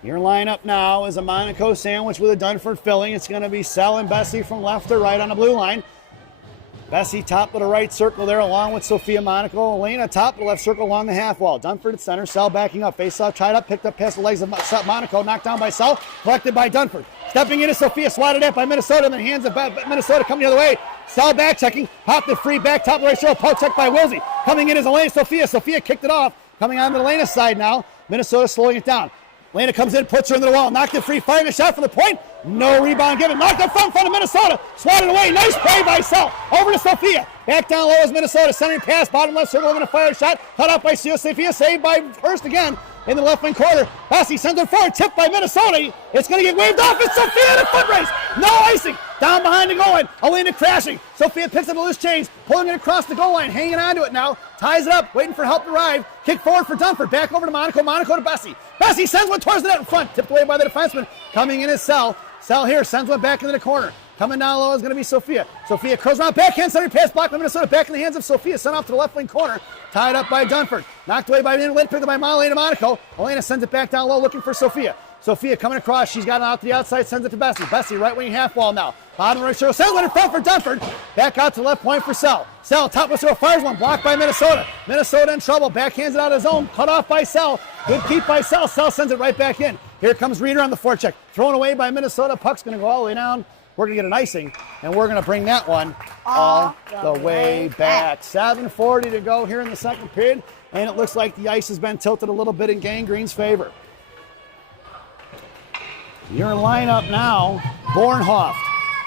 Your lineup now is a Monaco sandwich with a Dunford filling. It's going to be Sel and Bessie from left to right on the blue line. Bessie top of the right circle there along with Sophia Monaco. Elena top of the left circle along the half wall. Dunford at center. Sel backing up. Face-off tied up. Picked up past the legs of Monaco. Knocked down by Sel. Collected by Dunford. Stepping into Sophia. Swatted at by Minnesota in the hands of Minnesota coming the other way. Sel back checking. Popped it free back. Top of the right circle. Poke check by Wilsey. Coming in is Elena Sophia. Sophia kicked it off. Coming on to Elena's side now. Minnesota slowing it down. Elena comes in, puts her into the wall, knocked it free, firing a shot from the point. No rebound given. Knocked it front of Minnesota. Swatted away. Nice play by Sel. Over to Sophia. Back down low is Minnesota. Centering pass. Bottom left circle. Going to fire a shot. Cut out by Sophia. Saved by Hurst again in the left wing corner. Bessie sends it forward. Tipped by Minnesota. It's going to get waved off. It's Sophia in a foot race. No icing. Down behind the goal line. Elena crashing. Sophia picks up the loose change. Pulling it across the goal line. Hanging on to it now. Ties it up. Waiting for help to arrive. Kick forward for Dunford. Back over to Monaco. Monaco to Bessie. Bessie sends one towards the net in front. Tipped away by the defenseman. Coming in is Sel. Sel here. Sends one back into the corner. Coming down low is going to be Sophia. Sophia curls around. Backhand center pass. Blocked by Minnesota. Back in the hands of Sophia. Sent off to the left wing corner. Tied up by Dunford. Knocked away by Picked up by Elena Monaco. Elena sends it back down low looking for Sophia. Sophia coming across. She's got it out to the outside. Sends it to Bessie. Bessie right wing half wall now. Bottom right circle. Sends one in front for Dunford. Back out to the left point for Sel. Sel top of circle. Fires one. Blocked by Minnesota. Minnesota in trouble. Backhands it out of zone. Cut off by Sel. Good keep by Sel. Sel sends it right back in. Here comes Reeder on the forecheck. Thrown away by Minnesota. Puck's going to go all the way down. We're going to get an icing, and we're going to bring that one all the way back. 7:40 to go here in the second period, and it looks like the ice has been tilted a little bit in Gangrene's favor. Your lineup now, Bornhoft,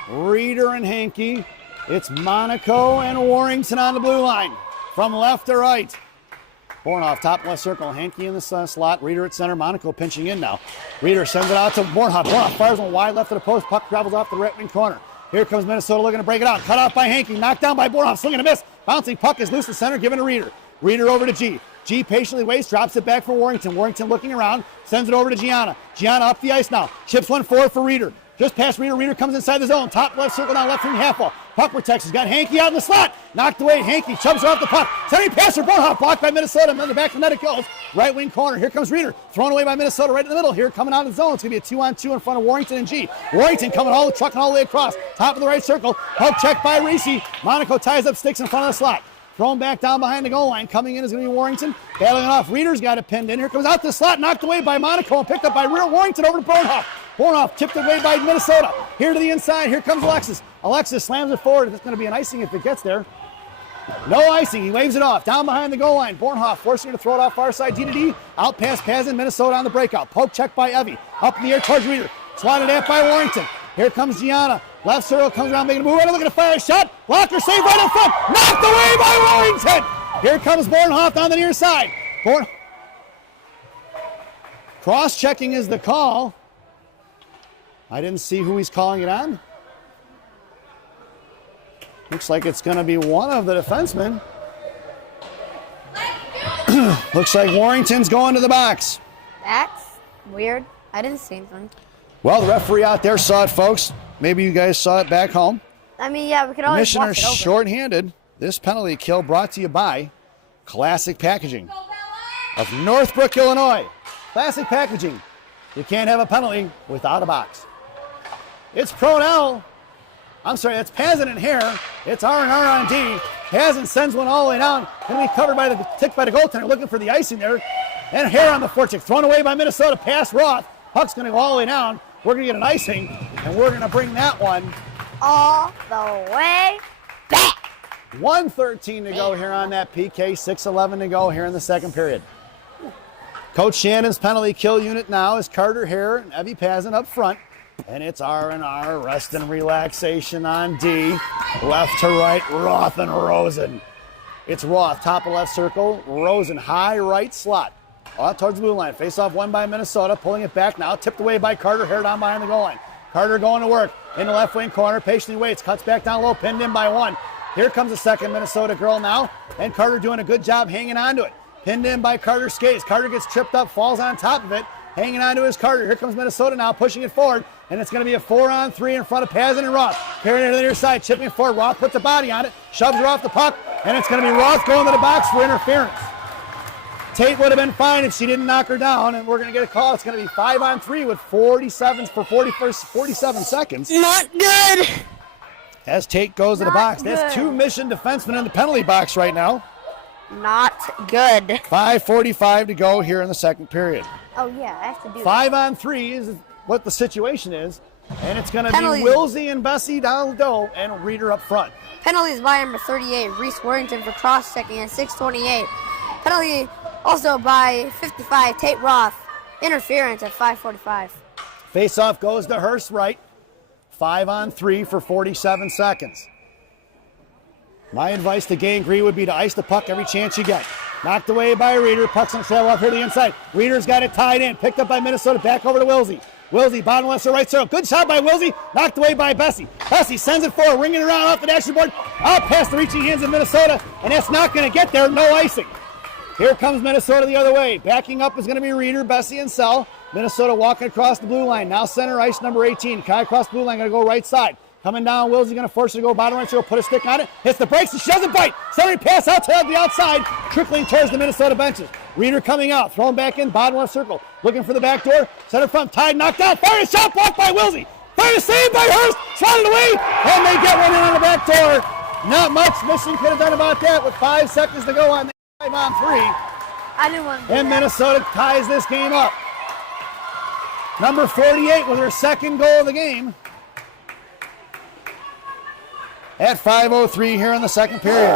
Reeder and Hankey. It's Monaco and Warrington on the blue line. From left to right. Bornhoft, top left circle. Hankey in the slot. Reeder at center. Monaco pinching in now. Reeder sends it out to Bornhoft. Bornhoft fires one wide left of the post. Puck travels off the right wing corner. Here comes Minnesota looking to break it out. Cut off by Hankey. Knocked down by Bornhoft. Swinging a miss. Bouncing puck is loose to center. Given to Reeder. Reeder over to G. G patiently waits. Drops it back for Warrington. Warrington looking around. Sends it over to Gianna. Gianna up the ice now. Chips one forward for Reeder. Just past Reeder. Reeder comes inside the zone. Top left circle down left wing half wall. Puck protects. He's got Hankey out in the slot. Knocked away. Hankey chubs her off the puck. Sending pass for Bornhoft. Blocked by Minnesota. And then the back of the net it goes. Right wing corner. Here comes Reeder. Thrown away by Minnesota right in the middle. Here coming out of the zone. It's going to be a 2-on-2 in front of Warrington and G. Warrington coming trucking all the way across. Top of the right circle. Poke check by Reese. Monaco ties up sticks in front of the slot. Thrown back down behind the goal line. Coming in is going to be Warrington. Battling it off. Reeder's got it pinned in. Here comes out the slot. Knocked away by Monaco and picked up by Warrington over to Bornhoft. Bornhoft tipped away by Minnesota. Here to the inside. Here comes Alexis. Alexis slams it forward. It's going to be an icing if it gets there. No icing. He waves it off. Down behind the goal line. Bornhoft forcing her to throw it off far side. D-to-D. Out past Pazin. Minnesota on the breakout. Poke check by Evie. Up in the air towards Reeder. Swatted at by Warrington. Here comes Gianna. Left circle comes around making a move. Right, looking to fire a shot. Blocker save right in front. Knocked away by Warrington. Here comes Bornhoft on the near side. Cross-checking is the call. I didn't see who he's calling it on. Looks like it's going to be one of the defensemen. Looks like Warrington's going to the box. That's weird. I didn't see anything. Well, the referee out there saw it, folks. Maybe you guys saw it back home. I mean, yeah, we could always watch Commissioner it over. shorthanded. This penalty kill brought to you by Classic Packaging of Northbrook, Illinois. Classic Packaging. You can't have a penalty without a box. It's Pronell. I'm sorry, it's Pazin in here. It's R&R on D. Pazin sends one all the way down. Going to be covered by the tick by the goaltender, looking for the icing there. And Hare on the forecheck. Thrown away by Minnesota, past Roth. Puck's going to go all the way down. We're going to get an icing, and we're going to bring that one all the way back. 1:13 to go here on that PK. 6:11 to go here in the second period. Coach Shannon's penalty kill unit now is Carter Hare and Evie Pazin up front. And it's R&R, rest and relaxation on D. Left to right, Roth and Rosen. It's Roth, top of left circle. Rosen, high right slot. Off towards the blue line. Face off won by Minnesota. Pulling it back now. Tipped away by Carter Hare down behind the goal line. Carter going to work. In the left wing corner. Patiently waits. Cuts back down low. Pinned in by one. Here comes the second Minnesota girl now. And Carter doing a good job hanging on to it. Pinned in by Carter Skates. Carter gets tripped up. Falls on top of it. Hanging on to his Carter. Here comes Minnesota now. Pushing it forward. And it's going to be a 4-on-3 in front of Pazin and Roth. Carrying it to the near side. Chipping it forward. Roth puts a body on it. Shoves her off the puck. And it's going to be Roth going to the box for interference. Tate would have been fine if she didn't knock her down, and we're going to get a call. It's going to be 5-on-3 with 47 seconds. Not good. As Tate goes to the box. Good. That's two mission defensemen in the penalty box right now. Not good. 5:45 to go here in the second period. Oh, yeah, I have to do 5-on-3 is what the situation is, and it's going to be Penalties. Wilsey and Bessie down low and Reeder up front. Penalties by number 38, Reese Warrington for cross-checking at 6:28. Penalty also by 55, Tate Roth. Interference at 5:45. Face-off goes to Hurst right. 5-on-3 for 47 seconds. My advice to Gang Green would be to ice the puck every chance you get. Knocked away by Reeder. Puck's on the trail off here to the inside. Reeder's got it tied in. Picked up by Minnesota. Back over to Wilsey. Wilsey, bottom left to right circle. Good shot by Wilsey. Knocked away by Bessie. Bessie sends it forward, ringing around off the dashboard. Out past the reaching hands of Minnesota, and that's not going to get there. No icing. Here comes Minnesota the other way. Backing up is going to be Reeder, Bessie, and Sell. Minnesota walking across the blue line. Now center ice number 18. Kai across the blue line, going to go right side. Coming down, Wilsey going to force her to go bottom right circle, put a stick on it, hits the brakes, and she doesn't bite. Centering pass out to the outside, trickling towards the Minnesota benches. Reeder coming out, thrown back in, bottom left circle, looking for the back door. Center front, tied, knocked out, fire shot, blocked by Wilsey. Fire save by Hurst, swatted away, and they get one in on the back door. Not much Mission could have done about that with 5 seconds to go on the 5-on-3. I didn't want to do And that. Minnesota ties this game up. Number 48 with her second goal of the game. At 5:03 here in the second period.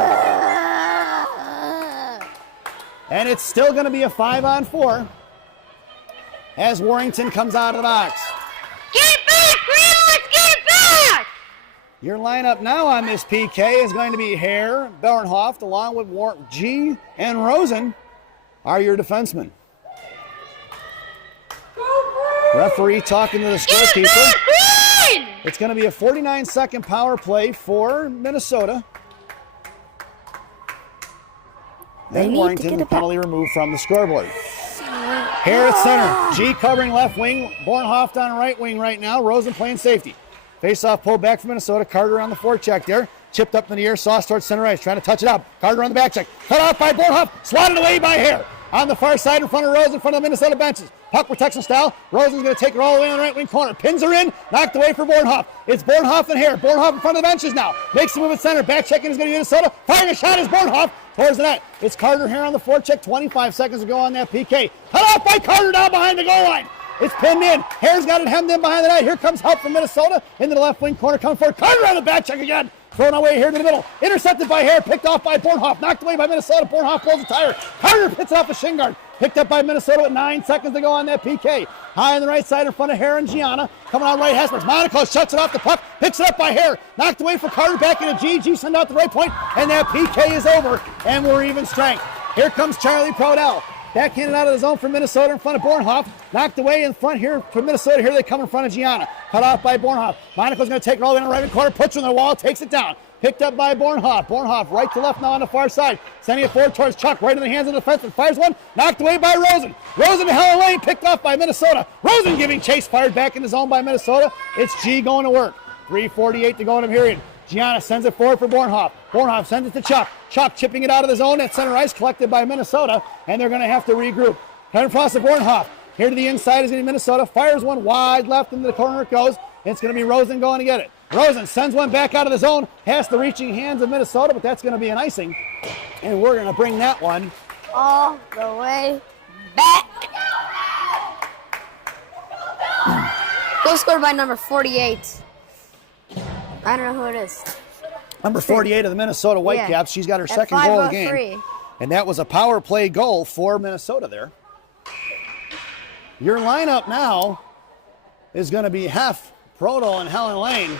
And it's still going to be a 5-on-4 as Warrington comes out of the box. Get it back, Green! Let's get it back! Your lineup now on this PK is going to be Hare, Bernhoft, along with G and Rosen are your defensemen. Referee talking to the scorekeeper. It's going to be a 49-second power play for Minnesota. Then Warrington, the penalty removed from the scoreboard. Here at center, G covering left wing, Bornhoft on right wing right now, Rosen playing safety. Face-off pulled back from Minnesota, Carter on the forecheck there. Chipped up in the air, Sauce towards center ice, trying to touch it up. Carter on the back check, cut off by Bornhoft, swatted away by Hare. On the far side in front of Rosen, in front of the Minnesota benches. Puck protection style. Rosen's going to take her all the way on the right wing corner. Pins her in. Knocked away for Bornhoff. It's Bornhoff and Hare. Bornhoff in front of the benches now. Makes the move at center. Back checking is going to be Minnesota. Firing a shot is Bornhoff towards the net. It's Carter Hare on the forecheck. 25 seconds to go on that PK. Cut off by Carter down behind the goal line. It's pinned in. Hare's got it hemmed in behind the net. Here comes help from Minnesota. Into the left wing corner. Coming forward. Carter on the back check again. Thrown away here to the middle. Intercepted by Hare. Picked off by Bornhoff. Knocked away by Minnesota. Bornhoff pulls the tire. Carter hits it off the shin guard. Picked up by Minnesota with 9 seconds to go on that PK. High on the right side in front of Hare and Gianna. Coming out right, Hesper's. Monaco shuts it off the puck. Picks it up by Hare. Knocked away for Carter. Back into G. G sent out the right point. And that PK is over. And we're even strength. Here comes Charlie Prodell. Backhanded out of the zone for Minnesota in front of Bornhoff. Knocked away in front here for Minnesota. Here they come in front of Gianna. Cut off by Bornhoff. Monaco's going to take it all the way in the right corner. Puts her in the wall. Takes it down. Picked up by Bornhoff. Bornhoff right to left now on the far side. Sending it forward towards Chuck. Right in the hands of the defenseman. Fires one. Knocked away by Rosen. Rosen to Helen Lane. Picked off by Minnesota. Rosen giving chase. Fired back in the zone by Minnesota. It's G going to work. 3:48 to go in the period. Gianna sends it forward for Bornhoff. Bornhoff sends it to Chuck. Chuck chipping it out of the zone at center ice. Collected by Minnesota. And they're going to have to regroup. Coming across to Bornhoff. Here to the inside is going to be Minnesota. Fires one wide left into the corner it goes. It's going to be Rosen going to get it. Rosen sends one back out of the zone, past the reaching hands of Minnesota, but that's going to be an icing. And we're going to bring that one all the way back. Goal scored by number 48. I don't know who it is. Number 48 of the Minnesota Whitecaps. Yeah. She's got her second goal of the game. And that was a power play goal for Minnesota there. Your lineup now is going to be Hef, Proto, and Helen Lane.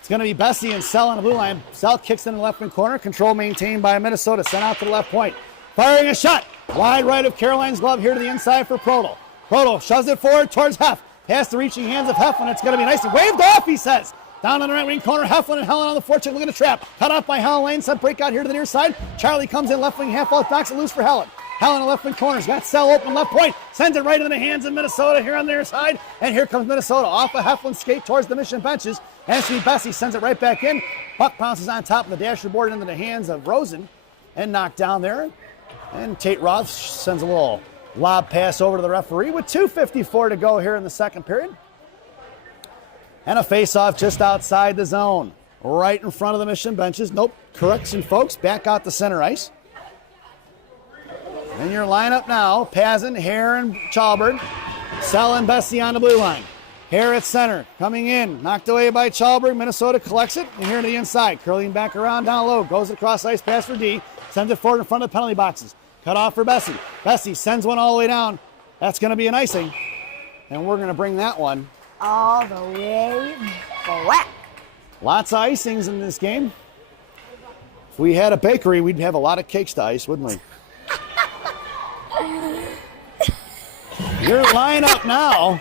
It's going to be Bessie and Sell on the blue line. Sell kicks in the left wing corner. Control maintained by Minnesota. Sent out to the left point. Firing a shot. Wide right of Caroline's glove here to the inside for Proto. Proto shoves it forward towards Hef. Past the reaching hands of Heflin. It's going to be nice. Waved off, he says. Down on the right wing corner, Heflin and Helen on the forecheck looking to trap. Cut off by Helen Lane. Some break out here to the near side. Charlie comes in left wing half out, knocks it loose for Helen. Helen in left wing corners. Got Sell open left point. Sends it right into the hands of Minnesota here on their side. And here comes Minnesota off of Heflin's skate towards the Mission benches. Anthony Bessie sends it right back in. Puck bounces on top of the dasher board into the hands of Rosen and knocked down there. And Tate Roth sends a little lob pass over to the referee with 2:54 to go here in the second period. And a face-off just outside the zone, right in front of the Mission benches. Nope, correction, folks, back out to center ice. And your lineup now, Pazin, Hare, and Chalberg. Sell and Bessie on the blue line. Hare at center, coming in, knocked away by Chalberg. Minnesota collects it, and here to the inside. Curling back around down low, goes across ice pass for D. Sends it forward in front of the penalty boxes. Cut off for Bessie. Bessie sends one all the way down. That's going to be an icing. And we're going to bring that one all the way back. Lots of icings in this game. If we had a bakery, we'd have a lot of cakes to ice, wouldn't we? Your lineup now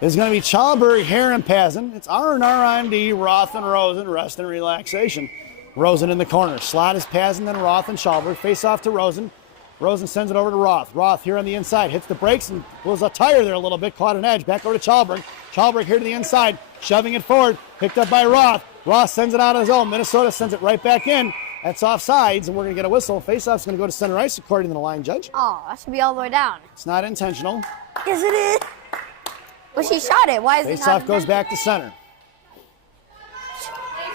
is going to be Chalberg, Hare, and Pazin. It's R&R on D, Roth and Rosen, rest and relaxation. Rosen in the corner. Slot is Pazin, then Roth and Chalberg. Face off to Rosen. Rosen sends it over to Roth. Roth here on the inside. Hits the brakes and pulls a tire there a little bit. Caught an edge. Back over to Chalberg. Chalberg here to the inside. Shoving it forward. Picked up by Roth. Roth sends it out of his own. Minnesota sends it right back in. That's offsides, and we're going to get a whistle. Face-off's going to go to center ice, according to the line judge. Oh, that should be all the way down. It's not intentional. Yes, it is. Well, she shot it. Why is it not? Face-off goes back to center.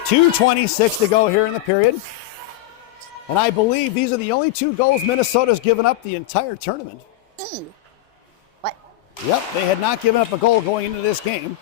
2:26 to go here in the period. And I believe these are the only 2 goals Minnesota's given up the entire tournament. What? Yep, they had not given up a goal going into this game.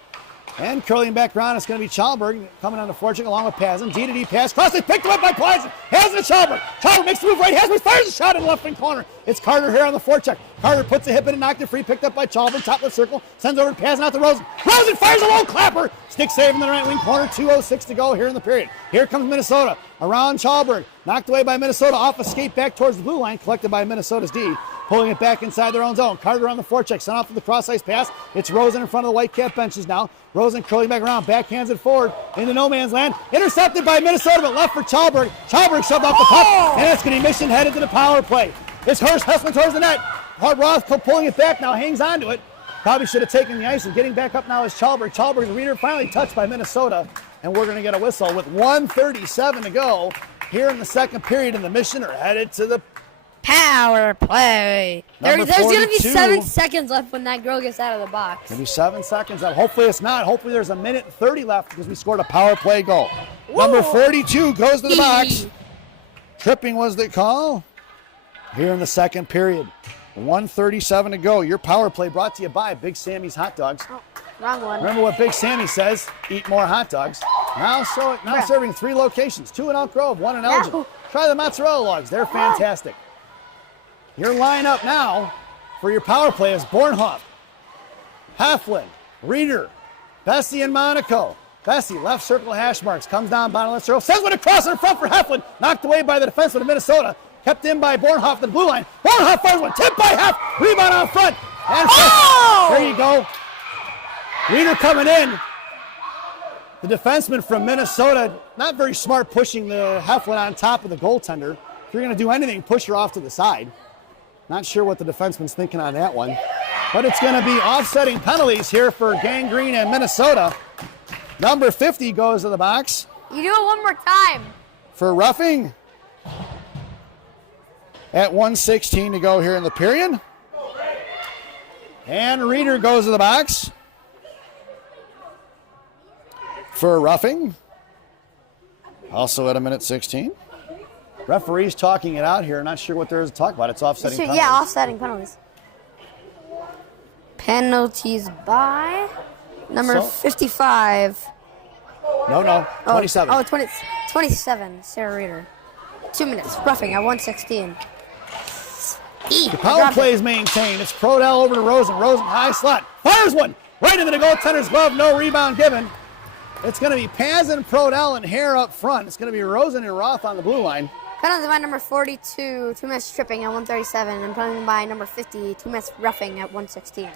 And curling back around, it's going to be Chalberg coming on the forecheck along with Pazin. D-to-D pass, cross it, picked him up by Pazin. Has it to Chalberg. Chalberg makes the move right, has it, fires a shot in the left wing corner. It's Carter here on the forecheck. Carter puts a hip in and knocked it free, picked up by Chalberg, top of the circle, sends over to Pazin out to Rosen. Rosen fires a low clapper. Stick save in the right wing corner, 2:06 to go here in the period. Here comes Minnesota, around Chalberg. Knocked away by Minnesota, off a skate back towards the blue line, collected by Minnesota's D. Pulling it back inside their own zone. Carter on the forecheck, sent off to the cross-ice pass. It's Rosen in front of the Whitecap benches now. Rosen curling back around, backhands it forward into no man's land. Intercepted by Minnesota, but left for Chalberg. Chalberg shoved off the puck, and it's going to be mission headed to the power play. It's Hurst hustling towards the net. Roth pulling it back now, hangs on to it. Probably should have taken the ice, and getting back up now is Chalberg. Chalberg's reader finally touched by Minnesota, and we're going to get a whistle with 1:37 to go here in the second period, and the Mission are headed to the power play. There's going to be 7 seconds left when that girl gets out of the box. Maybe 7 seconds left. Hopefully it's not. Hopefully there's 1:30 left because we scored a power play goal. Whoa. Number 42 goes to the box. Tripping was the call here in the second period. 1:37 to go. Your power play brought to you by Big Sammy's Hot Dogs. Oh, wrong one. Remember what Big Sammy says, eat more hot dogs. Now serving 3 locations, 2 in Elk Grove, 1 in Elgin. No. Try the mozzarella logs. They're fantastic. Your lineup now for your power play is Bornhoff, Heflin, Reeder, Bessie, and Monaco. Bessie, left circle hash marks, comes down bottom left circle, sends one across in front for Heflin, knocked away by the defenseman of Minnesota, kept in by Bornhoff to the blue line. Bornhoff fires one, tipped by Hef, rebound out front, and there you go. Reeder coming in. The defenseman from Minnesota, not very smart pushing the Heflin on top of the goaltender. If you're going to do anything, push her off to the side. Not sure what the defenseman's thinking on that one. But it's going to be offsetting penalties here for Gangrene and Minnesota. Number 50 goes to the box. You do it one more time. For roughing. At 1:16 to go here in the period. And Reeder goes to the box. for roughing. Also at a minute 16. Referee's talking it out here. Not sure what there is to talk about. It's offsetting penalties. Yeah, offsetting penalties. Penalties by number 55. No, 27. 27, Sarah Reeder. 2 minutes, roughing at 116. The power play is maintained. It's Prodell over to Rosen. Rosen, high slot. Fires one right into the goaltender's glove. No rebound given. It's going to be Paz and Prodell and Hare up front. It's going to be Rosen and Roth on the blue line. Penalty by number 42, 2 minutes stripping at 137. And penalty by number 50, 2 minutes roughing at 116.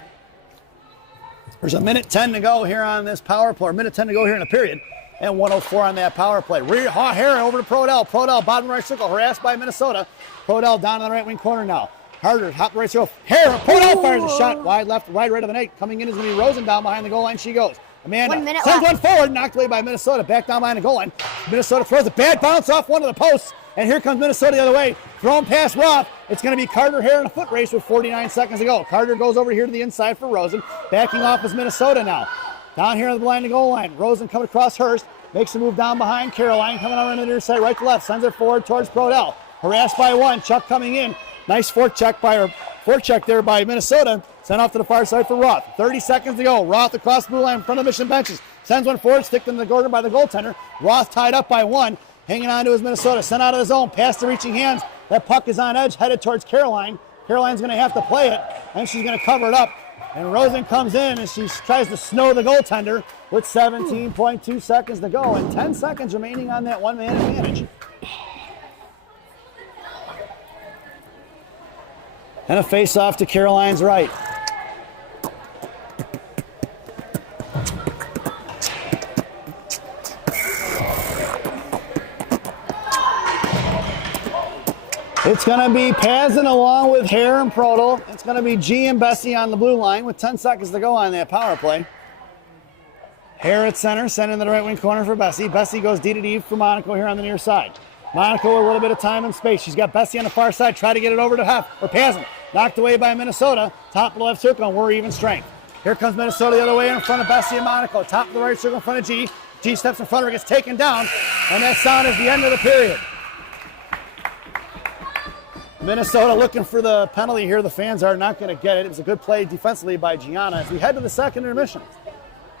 There's a minute 10 to go here on this power play. Minute 10 to go here in the period. And 104 on that power play. Hare over to Prodell. Prodell, bottom right circle, harassed by Minnesota. Prodell down in the right wing corner now. Harder, hop right circle. Hare, Prodell fires a shot. Wide left, right of the net. Coming in is going to be Rosen down behind the goal line. She goes. Amanda 1 minute sends left. one forward, knocked away by Minnesota. Back down behind the goal line. Minnesota throws a bad bounce off one of the posts. And here comes Minnesota the other way. Thrown past Roth. It's going to be Carter Hare in a foot race with 49 seconds to go. Carter goes over here to the inside for Rosen. Backing off is Minnesota now. Down here on the behind the goal line. Rosen coming across Hurst. Makes a move down behind Caroline. Coming on the near side, right to left. Sends it forward towards Prodell. Harassed by one. Chuck coming in. Nice forecheck there by Minnesota. Sent off to the far side for Roth. 30 seconds to go. Roth across the blue line in front of the Mission benches. Sends one forward, sticked in the corner by the goaltender. Roth tied up by one. Hanging on to his Minnesota. Sent out of the zone. Past the reaching hands. That puck is on edge, headed towards Caroline. Caroline's going to have to play it, and she's going to cover it up. And Rosen comes in, and she tries to snow the goaltender with 17.2 seconds to go. And 10 seconds remaining on that one-man advantage. And a face-off to Caroline's right. It's going to be Pazin along with Hare and Prodell. It's going to be G and Bessie on the blue line with 10 seconds to go on that power play. Hare at center, sending to the right wing corner for Bessie. Bessie goes D to D for Monaco here on the near side. Monaco with a little bit of time and space. She's got Bessie on the far side. Try to get it over to Pazin. Knocked away by Minnesota. Top of the left circle, and we're even strength. Here comes Minnesota the other way in front of Bessie and Monaco. Top of the right circle in front of G. G steps in front of her, gets taken down, and that sound is the end of the period. Minnesota looking for the penalty here. The fans are not going to get it. It was a good play defensively by Gianna as we head to the second intermission.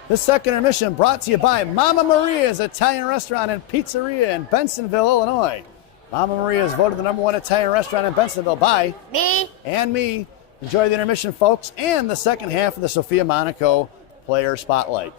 This second intermission brought to you by Mama Maria's Italian Restaurant and Pizzeria in Bensonville, Illinois. Mama Maria is voted the #1 Italian restaurant in Bensonville by me and me. Enjoy the intermission, folks, and the second half of the Sophia Monaco Player Spotlight.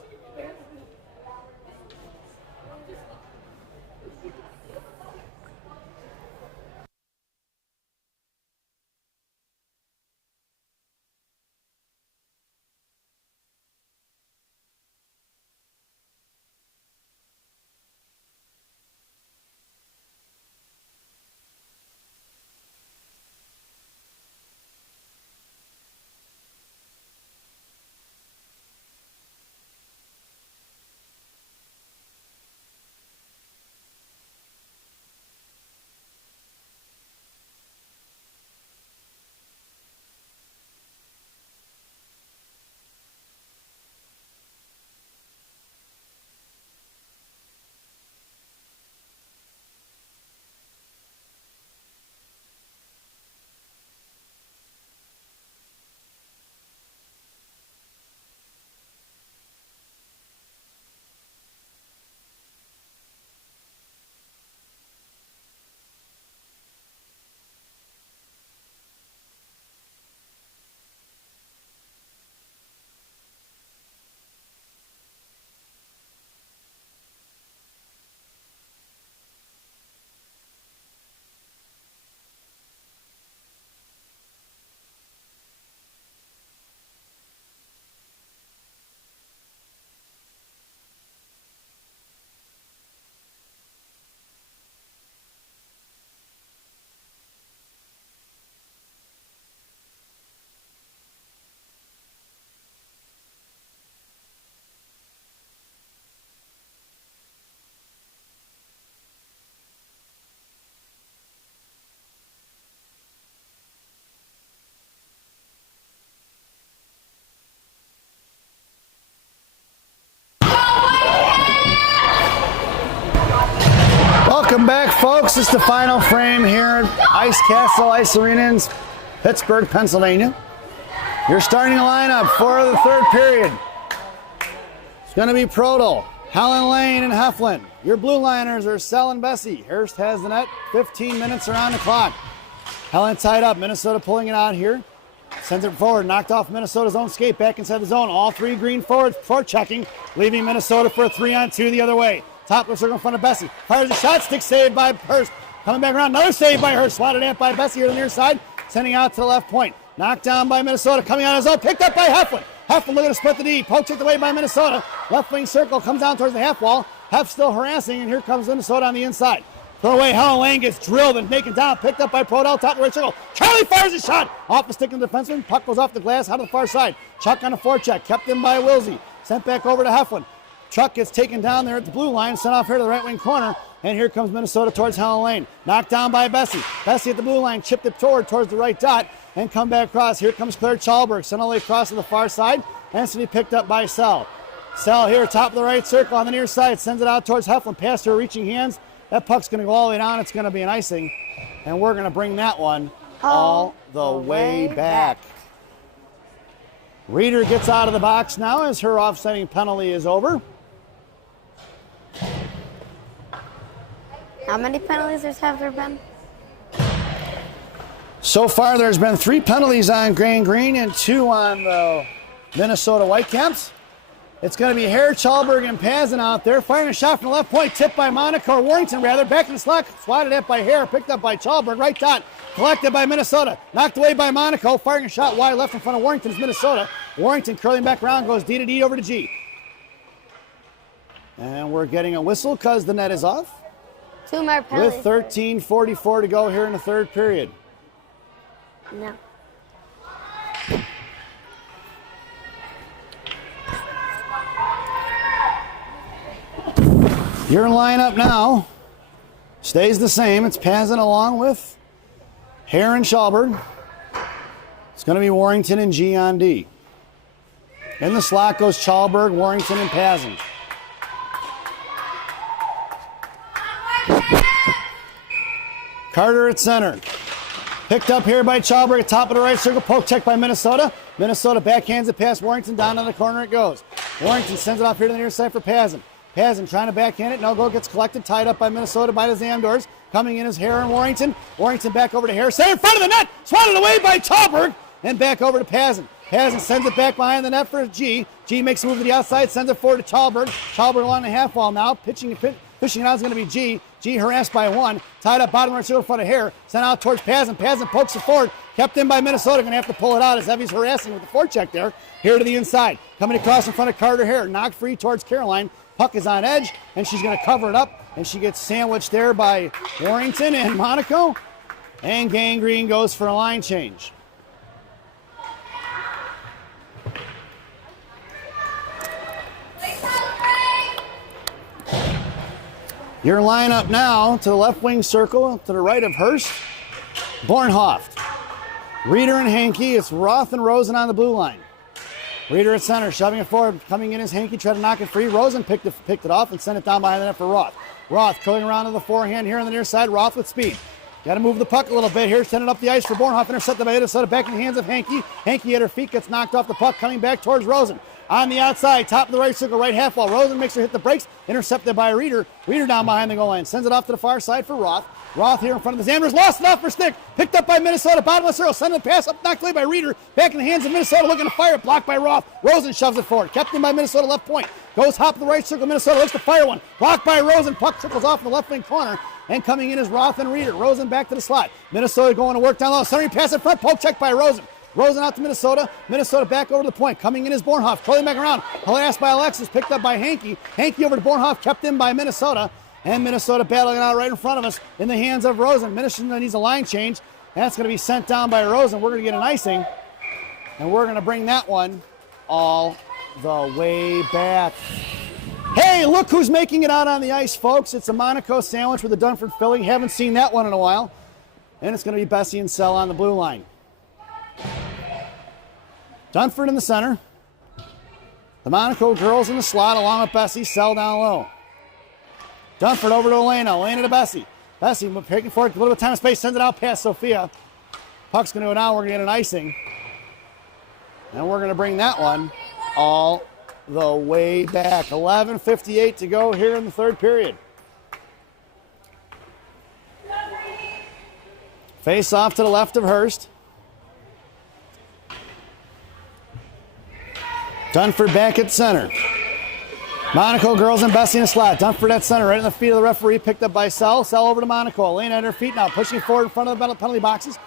Welcome back, folks. It's the final frame here at Ice Castle Ice Arena in Pittsburgh, Pennsylvania. Your starting lineup for the third period. It's going to be Prodel, Helen Lane, and Heflin. Your blue liners are Sell and Bessie. Hurst has the net. 15 minutes are on the clock. Helen tied up. Minnesota pulling it out here. Sends it forward. Knocked off Minnesota's own skate. Back inside the zone. All three green forwards for checking. Leaving Minnesota for a 3-on-2 the other way. Top of the circle in front of Bessie. Fires a shot. Stick saved by Hurst. Coming back around. Another save by Hurst. Swatted at by Bessie here on the near side. Sending out to the left point. Knocked down by Minnesota. Coming out of his own. Picked up by Heflin. Heflin looking to split the D. Poke checked away by Minnesota. Left wing circle. Comes down towards the half wall. Hef still harassing. And here comes Minnesota on the inside. Throw away. Helen Lane gets drilled and taken down. Picked up by Prodel. Top of the right circle. Charlie fires a shot. Off the stick of the defenseman. Puck goes off the glass. Out of the far side. Chuck on a forecheck. Kept in by Wilsey. Sent back over to Heflin. Chuck gets taken down there at the blue line, sent off here to the right wing corner, and here comes Minnesota towards Helen Lane. Knocked down by Bessie. Bessie at the blue line, chipped it towards the right dot, and come back across. Here comes Claire Chalberg, sent all the way across to the far side, and it's to be picked up by Sell. Sell here, top of the right circle on the near side, sends it out towards Heflin, past her reaching hands. That puck's going to go all the way down. It's going to be an icing, and we're going to bring that one all the way back. Reeder gets out of the box now as her offsetting penalty is over. How many penalties have there been? So far, there's been 3 penalties on Green and 2 on the Minnesota Whitecaps. It's going to be Hare, Chalberg, and Pazin out there. Firing a shot from the left point, tipped by Monaco, or Warrington rather. Back in the slot, swatted at by Hare, picked up by Chalberg. Right dot, collected by Minnesota. Knocked away by Monaco, firing a shot wide left in front of Warrington's Minnesota. Warrington curling back around, goes D to D over to G. And we're getting a whistle because the net is off. 2 more penalties. With 13:44 to go here in the third period. No. Your lineup now stays the same. It's Pazin along with Hare and Chalberg. It's going to be Warrington and G on D. In the slot goes Chalberg, Warrington, and Pazin. Carter at center. Picked up here by Chalberg at top of the right circle. Poke check by Minnesota. Minnesota backhands it past Warrington. Down on the corner it goes. Warrington sends it off here to the near side for Pazin. Pazin trying to backhand it. No goal, gets collected. Tied up by Minnesota by the Zamdors. Coming in is Hare and Warrington. Warrington back over to Hare. Center in front of the net. Swatted away by Chalberg. And back over to Pazin. Pazin sends it back behind the net for G. G makes a move to the outside. Sends it forward to Chalberg. Chalberg along the half wall now. Fishing it out is going to be G. G harassed by 1. Tied up bottom right circle in front of Hare. Sent out towards Pazin. Pazin pokes it forward. Kept in by Minnesota. Going to have to pull it out as Evie's harassing with the forecheck there. Here to the inside. Coming across in front of Carter Hare. Knocked free towards Caroline. Puck is on edge. And she's going to cover it up. And she gets sandwiched there by Warrington and Monaco. And Gangrene goes for a line change. Your lineup now to the left wing circle, to the right of Hurst, Bornhoft, Reeder and Hankey. It's Roth and Rosen on the blue line. Reeder at center, shoving it forward. Coming in is Hankey, tried to knock it free. Rosen picked it off and sent it down behind the net for Roth. Roth curling around to the forehand here on the near side. Roth with speed. Got to move the puck a little bit here. Send it up the ice for Bornhoft. Intercepted by Minnesota. Back in the hands of Hankey. Hankey at her feet gets knocked off the puck. Coming back towards Rosen. On the outside, top of the right circle, right half wall. Rosen makes her hit the brakes. Intercepted by Reeder. Reeder down behind the goal line. Sends it off to the far side for Roth. Roth here in front of the Zamdors. Lost it off for stick. Picked up by Minnesota. Bottom of the circle. Sending the pass up. Knocked away by Reeder. Back in the hands of Minnesota. Looking to fire it. Blocked by Roth. Rosen shoves it forward. Kept in by Minnesota left point. Goes hop of the right circle. Minnesota looks to fire one. Blocked by Rosen. Puck trickles off in the left wing corner. And coming in is Roth and Reeder. Rosen back to the slot. Minnesota going to work down low. Centering pass in front. Poke check by Rosen. Rosen out to Minnesota. Minnesota back over to the point. Coming in is Bornhoft. Curling back around. Harassed by Alexis. Picked up by Hankey. Hankey over to Bornhoft. Kept in by Minnesota. And Minnesota battling it out right in front of us in the hands of Rosen. Minnesota needs a line change. That's going to be sent down by Rosen. We're going to get an icing. And we're going to bring that one all the way back. Hey, look who's making it out on the ice, folks. It's a Monaco sandwich with a Dunford filling. Haven't seen that one in a while. And it's going to be Bessie and Sell on the blue line. Dunford in the center. The Monaco girls in the slot along with Bessie. Sell down low. Dunford over to Elena. Elena to Bessie. Bessie taking forward, a little bit of time and space, sends it out past Sophia. Puck's going to go down. We're going to get an icing. And we're going to bring that one all the way back. 11:58 to go here in the third period. Face off to the left of Hurst. Dunford back at center. Monaco girls and Bessie in a slot. Dunford at center, right in the feet of the referee, picked up by Sell. Sell over to Monaco. Elena at her feet now, pushing forward in front of the penalty boxes.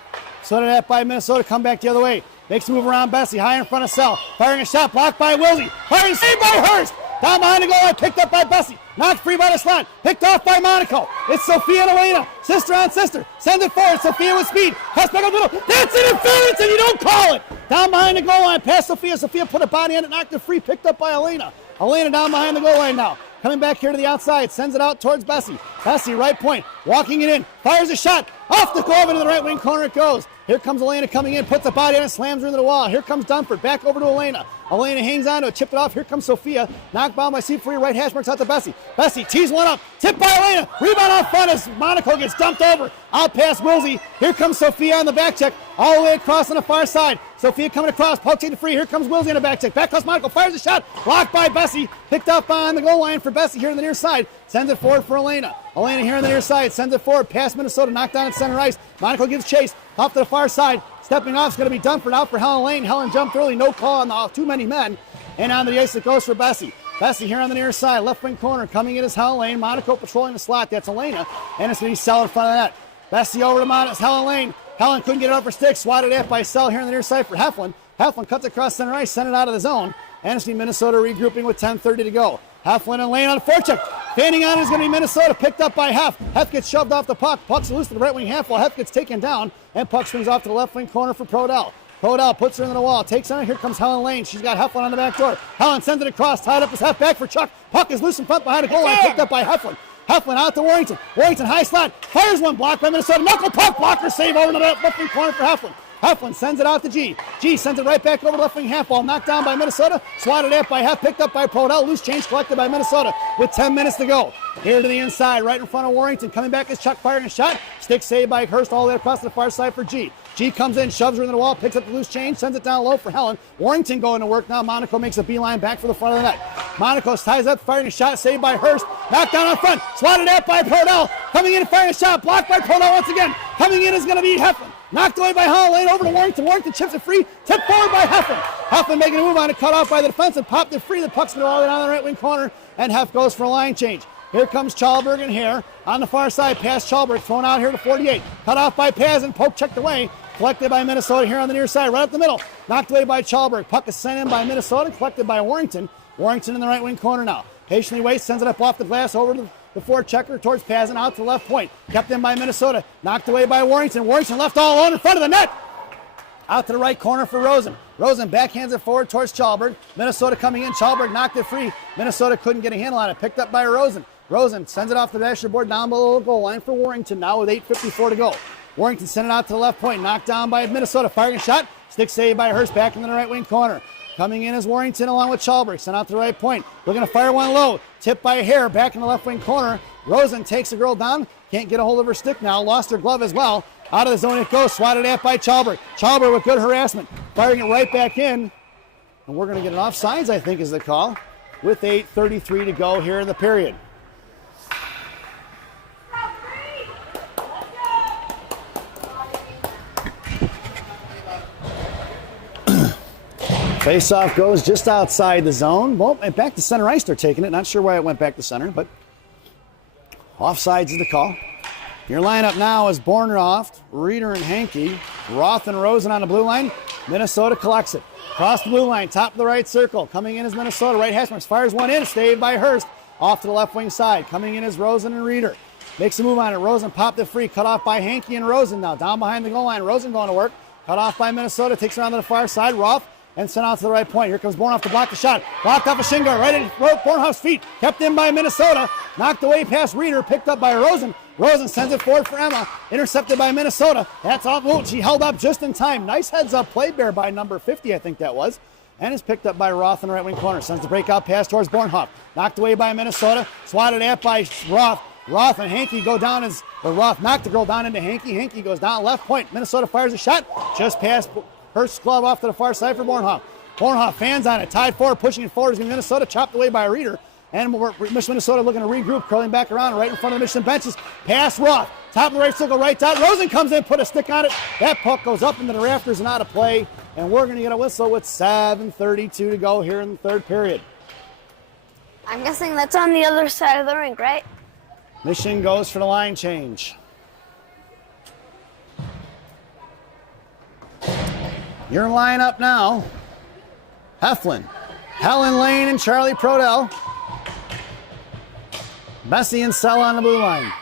So did that by Minnesota, come back the other way. Makes a move around Bessie, high in front of Sell. Firing a shot, blocked by Wilsey. Firing, saved by Hurst. Down behind the goal line, picked up by Bessie. Knocked free by the slot, picked off by Monaco. It's Sophia and Elena, sister on sister. Send it forward, Sophia with speed. Pass back up the middle. That's interference and you don't call it. Down behind the goal line, past Sophia. Sophia put a body on it, knocked it free, picked up by Elena. Elena down behind the goal line now. Coming back here to the outside, sends it out towards Bessie. Bessie, right point, walking it in, fires a shot. Off the glove into the right wing corner it goes. Here comes Elena coming in, puts a body on it, slams her into the wall. Here comes Dunford, back over to Elena. Elena hangs on to it, chipped it off. Here comes Sophia, knocked down by C4, right hash marks out to Bessie. Bessie tees one up, tipped by Elena. Rebound out front as Monaco gets dumped over. Out past Wilsey. Here comes Sophia on the back check, all the way across on the far side. Sophia coming across, puck taken free. Here comes Wilsey on the back check. Back across Monaco, fires a shot, blocked by Bessie. Picked up on the goal line for Bessie here on the near side. Sends it forward for Elena. Elena here on the near side, sends it forward, past Minnesota, knocked down at center ice. Monaco gives chase, off to the far side. Stepping off is going to be Dunford out for Helen Lane. Helen jumped early, no call on the too many men. And on the ice it goes for Bessie. Bessie here on the near side, left wing corner, coming in is Helen Lane. Monaco patrolling the slot, that's Elena. And it's going to be Sell in front of that. Bessie over to Helen Lane. Helen couldn't get it up for stick, swatted at by Sell here on the near side for Heflin. Heflin cuts across center ice, sent it out of the zone. And it's going to be Minnesota regrouping with 10:30 to go. Heflin and Lane on the forecheck. Fanning on is going to be Minnesota, picked up by Hef. Hef gets shoved off the puck. Puck's loose to the right wing half while Hef gets taken down. And puck swings off to the left wing corner for Prodell. Prodell puts her into the wall, takes on it. Here comes Helen Lane. She's got Heflin on the back door. Helen sends it across, tied up as Hef back for Chuck. Puck is loose in front behind the goal line, picked up by Heflin. Heflin out to Warrington. Warrington high slot, fires one, blocked by Minnesota. Knuckle puck, blocker save over to the left wing corner for Heflin. Heflin sends it out to G. G sends it right back over to left wing half ball. Knocked down by Minnesota. Swatted at by Hef. Picked up by Prodell. Loose change collected by Minnesota with 10 minutes to go. Here to the inside, right in front of Warrington. Coming back is Chuck firing a shot. Stick saved by Hurst all the way across to the far side for G. G comes in, shoves her into the wall, picks up the loose change, sends it down low for Helen. Warrington going to work now. Monaco makes a beeline back for the front of the net. Monaco ties up, firing a shot, saved by Hurst. Knocked down on front, swatted at by Prodell. Coming in and firing a shot, blocked by Prodell once again. Coming in is going to be Heflin. Knocked away by Helen Lane over to Warrington. Warrington chips it free. Tipped forward by Heflin. Heflin making a move on it, cut off by the defense and popped it free. The puck's going to all the way down the right wing corner, and Hef goes for a line change. Here comes Chalberg and Hare on the far side. Past Chalberg, thrown out here to 48. Cut off by Paz and poke checked away. Collected by Minnesota here on the near side, right up the middle. Knocked away by Chalberg. Puck is sent in by Minnesota, collected by Warrington. Warrington in the right wing corner now. Patiently waits, sends it up off the glass over to the forechecker towards Paz and out to the left point. Kept in by Minnesota. Knocked away by Warrington. Warrington left all alone in front of the net. Out to the right corner for Rosen. Rosen backhands it forward towards Chalberg. Minnesota coming in. Chalberg knocked it free. Minnesota couldn't get a handle on it. Picked up by Rosen. Rosen sends it off the dashboard down below the goal line for Warrington now with 8:54 to go. Warrington sent it out to the left point. Knocked down by Minnesota. Firing a shot. Stick saved by Hurst back in the right wing corner. Coming in is Warrington along with Chalberg. Sent out to the right point. Looking to fire one low. Tipped by Hare back in the left wing corner. Rosen takes the girl down. Can't get a hold of her stick now. Lost her glove as well. Out of the zone it goes. Swatted at by Chalberg. Chalberg with good harassment. Firing it right back in. And we're going to get an offsides, I think, is the call. With 8:33 to go here in the period. Face-off goes just outside the zone. Well, back to center ice they're taking it. Not sure why it went back to center, but offsides is the call. Your lineup now is Bornroth, Reeder, and Hankey. Roth and Rosen on the blue line. Minnesota collects it. Across the blue line, top of the right circle. Coming in is Minnesota. Right hash marks. Fires one in. Saved by Hurst. Off to the left wing side. Coming in is Rosen and Reeder. Makes a move on it. Rosen popped it free. Cut off by Hankey and Rosen now. Down behind the goal line. Rosen going to work. Cut off by Minnesota. Takes it around to the far side. Roth. And sent out to the right point. Here comes Bornhoff to block the shot. Blocked off a shingle right at Bornhoff's feet. Kept in by Minnesota. Knocked away past Reeder. Picked up by Rosen. Rosen sends it forward for Emma. Intercepted by Minnesota. That's off. Oh, she held up just in time. Nice heads up play there by number 50, I think that was. and is picked up by Roth in the right wing corner. Sends the breakout pass towards Bornhoff. Knocked away by Minnesota. Swatted at by Roth. Roth and Hankey go down Roth knocked the girl down into Hankey. Hankey goes down left point. Minnesota fires a shot. Just past Hurst's glove off to the far side for Bornhoff. Bornhoff fans on it. Tied forward, pushing it forward is going to Minnesota. Chopped away by Reeder. And Minnesota looking to regroup, curling back around right in front of the Michigan benches. Pass Roth. Top of the right circle, right dot. Rosen comes in, put a stick on it. That puck goes up into the rafters and out of play. And we're going to get a whistle with 7:32 to go here in the third period. I'm guessing that's on the other side of the rink, right? Michigan goes for the line change. Your lineup now. Heflin, Helen Lane, and Charlie Prodell. Bessie and Sell on the blue line.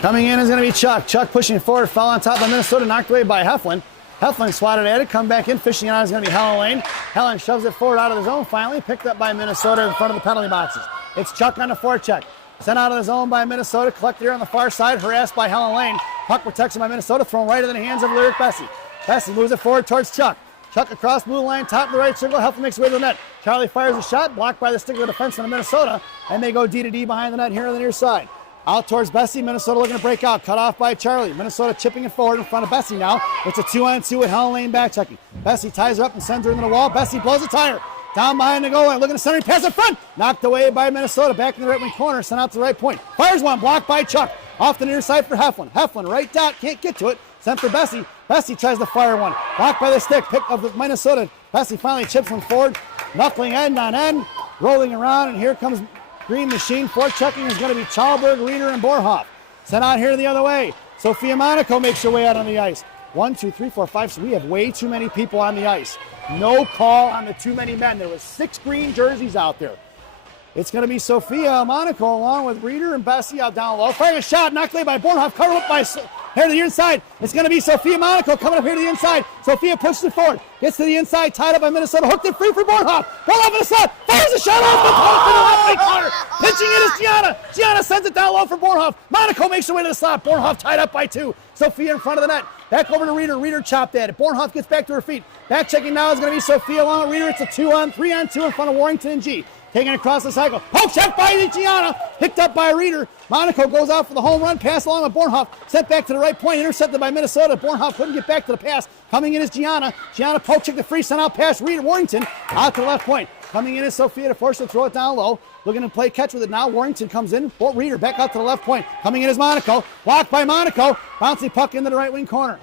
Coming in is going to be Chuck. Chuck pushing forward, fell on top of Minnesota, knocked away by Heflin. Heflin swatted at it, come back in, fishing it out is going to be Helen Lane. Helen shoves it forward out of the zone finally, picked up by Minnesota in front of the penalty boxes. It's Chuck on the forecheck. Sent out of the zone by Minnesota, collected here on the far side, harassed by Helen Lane. Puck protection by Minnesota, thrown right into the hands of Lyric Bessie. Bessie moves it forward towards Chuck. Chuck across blue line, top of the right circle, Heflin makes way to the net. Charlie fires a shot, blocked by the stick of the defenseman of Minnesota, and they go D-to-D behind the net here on the near side. Out towards Bessie, Minnesota looking to break out, cut off by Charlie. Minnesota chipping it forward in front of Bessie now. It's a 2-on-2 with Helen Lane back checking. Bessie ties her up and sends her into the wall. Bessie blows a tire. Down behind the goal line, looking to center, pass in front. Knocked away by Minnesota, back in the right wing corner, sent out to the right point. Fires one, blocked by Chuck. Off the near side for Heflin. Heflin, right dot, can't get to it. Sent for Bessie. Bessie tries to fire one. Blocked by the stick, pick of the Minnesota. Bessie finally chips one forward. Knuckling end on end, rolling around, and here comes Green Machine. Forechecking is going to be Chalberg, Reeder, and Borhoff. Sent out here the other way. Sophia Monaco makes her way out on the ice. 1, 2, 3, 4, 5. So we have way too many people on the ice. No call on the too many men. There was 6 green jerseys out there. It's going to be Sophia Monaco along with Reeder and Bessie out down low. Firing a shot, knocked away by Bornhoff, covered up by here to the inside. It's going to be Sophia Monaco coming up here to the inside. Sophia pushes it forward, gets to the inside, tied up by Minnesota, hooked it free for Bornhoff. Bornhoff in the slot, fires a shot off the post in the left wing corner. Pitching it is Gianna. Gianna sends it down low for Bornhoff. Monaco makes her way to the slot. Bornhoff tied up by 2. Sophia in front of the net. Back over to Reeder. Reeder chopped at it. Bornhoff gets back to her feet. Back checking now is going to be Sophia along with Reeder. It's a 3-on-2 in front of Warrington and G. Taking it across the cycle. Poke check by Gianna. Picked up by Reeder. Monaco goes out for the home run. Pass along with Bornhoff. Sent back to the right point. Intercepted by Minnesota. Bornhoff couldn't get back to the pass. Coming in is Gianna. Gianna poke check the free. Sent out past Reeder. Warrington out to the left point. Coming in is Sophia to force her to throw it down low. Looking to play catch with it now. Warrington comes in. Reeder back out to the left point. Coming in is Monaco. Blocked by Monaco. Bouncing puck into the right wing corner.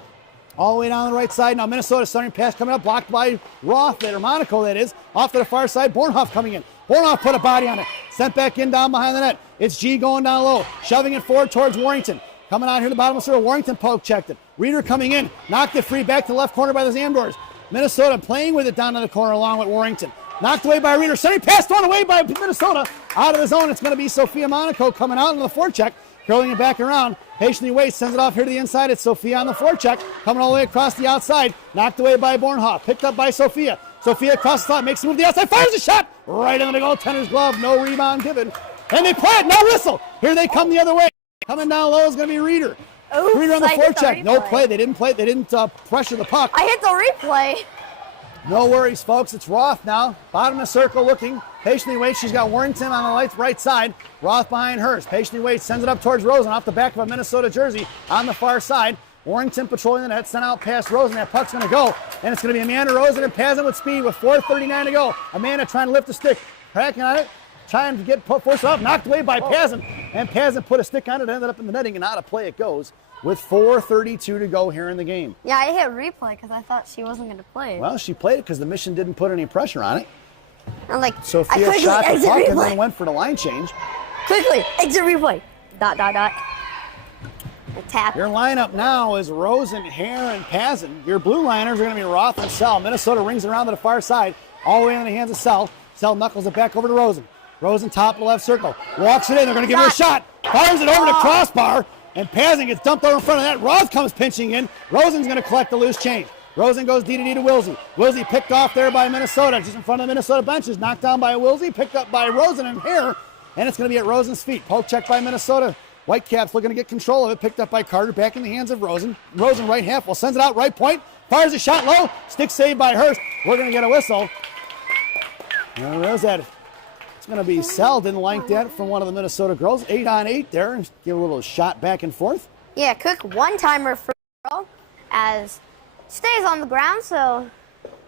All the way down the right side. Now Minnesota starting pass coming up. Blocked by Roth there. Monaco that is. Off to the far side. Bornhoff coming in. Bornhoff put a body on it. Sent back in down behind the net. It's G going down low. Shoving it forward towards Warrington. Coming out here to the bottom of the circle. Warrington poke checked it. Reeder coming in. Knocked it free back to the left corner by the Zamdors. Minnesota playing with it down in the corner along with Warrington. Knocked away by Reeder. Sending pass thrown away by Minnesota. Out of the zone. It's going to be Sophia Monaco coming out into the forecheck. Curling it back around. Patiently waits. Sends it off here to the inside. It's Sophia on the forecheck. Coming all the way across the outside. Knocked away by Bornhoff. Picked up by Sophia. Sophia across the top. Makes a move to the outside. Fires a shot. Right into the goaltender's glove. No rebound given. And they play it. No whistle. Here they come the other way. Coming down low is going to be Reeder. Oops, Reeder on the forecheck. No play. They didn't play. They didn't pressure the puck. I hit the replay. No worries, folks. It's Roth now. Bottom of the circle looking. Patiently waits. She's got Warrington on the right side. Roth behind hers. Patiently waits. Sends it up towards Rosen off the back of a Minnesota jersey on the far side. Warrington patrolling the net. Sent out past Rosen. That puck's going to go. And it's going to be Amanda Rosen and Pazin with speed with 4:39 to go. Amanda trying to lift the stick. Cracking on it. Trying to get forced off. Knocked away by Pazin. And Pazin put a stick on it. Ended up in the netting and out of play it goes. With 4:32 to go here in the game. Yeah, I hit replay because I thought she wasn't going to play. Well, she played it because the Mission didn't put any pressure on it. I'm like, Sophia shot the puck and then went for the line change. Quickly, exit replay. ... Tap. Your lineup now is Rosen, Hare, and Pazin. Your blue liners are going to be Roth and Sell. Minnesota rings around to the far side, all the way in the hands of Sell. Sell knuckles it back over to Rosen. Rosen top of the left circle. Walks it in. They're going to give her a shot. Fires it over the crossbar. And Pazin gets dumped over in front of that. Roth comes pinching in. Rosen's going to collect the loose change. Rosen goes D-to-D to Wilsey. Wilsey picked off there by Minnesota. Just in front of the Minnesota benches. Knocked down by Wilsey. Picked up by Rosen and Hare. And it's going to be at Rosen's feet. Poke check by Minnesota. Whitecaps looking to get control of it. Picked up by Carter. Back in the hands of Rosen. Rosen right half. Well, sends it out right point. Fires a shot low. Stick saved by Hurst. We're going to get a whistle. And there's that. It's going to be Sell. Didn't like that from one of the Minnesota girls. 8-on-8 there. Give a little shot back and forth. Yeah, quick one-timer for girl as stays on the ground, so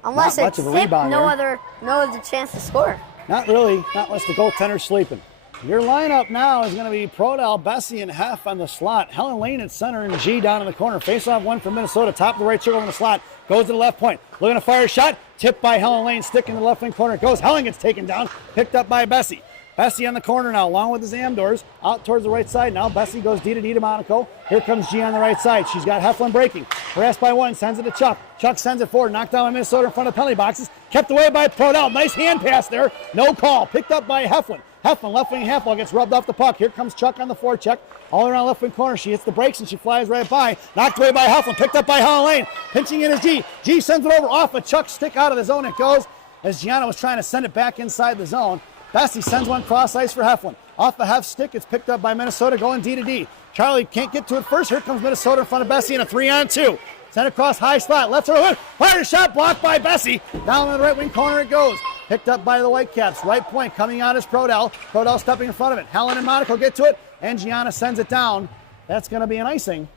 unless Not it's much of a tipped, rebound no there. other chance to score. Not really. Not unless the goaltender's sleeping. Your lineup now is going to be Prodell, Bessie, and Heff on the slot. Helen Lane at center and G down in the corner. Face-off one for Minnesota. Top of the right circle in the slot. Goes to the left point. Looking to fire a shot. Tipped by Helen Lane. Stick in the left wing corner. Goes. Helen gets taken down. Picked up by Bessie. Bessie on the corner now, along with the Zamdors. Out towards the right side now. Bessie goes D to Monaco. Here comes G on the right side. She's got Heflin breaking. Harassed by one. Sends it to Chuck. Chuck sends it forward. Knocked down by Minnesota in front of penalty boxes. Kept away by Prodell. Nice hand pass there. No call. Picked up by Heflin. Heflin, left wing half wall, gets rubbed off the puck. Here comes Chuck on the forecheck. All around left wing corner. She hits the brakes and she flies right by. Knocked away by Heflin. Picked up by Helen Lane. Pinching in is G. G sends it over off a Chuck stick out of the zone. It goes as Gianna was trying to send it back inside the zone. Bessie sends one cross ice for Heflin. Off the half stick, it's picked up by Minnesota going D to D. Charlie can't get to it first. Here comes Minnesota in front of Bessie in a 3-on-2. Sent across high slot. Left to the hook. Fired a shot blocked by Bessie. Down in the right wing corner it goes. Picked up by the Whitecaps. Right point coming out is Prodell. Prodell stepping in front of it. Helen and Monaco get to it. And Gianna sends it down. That's going to be an icing.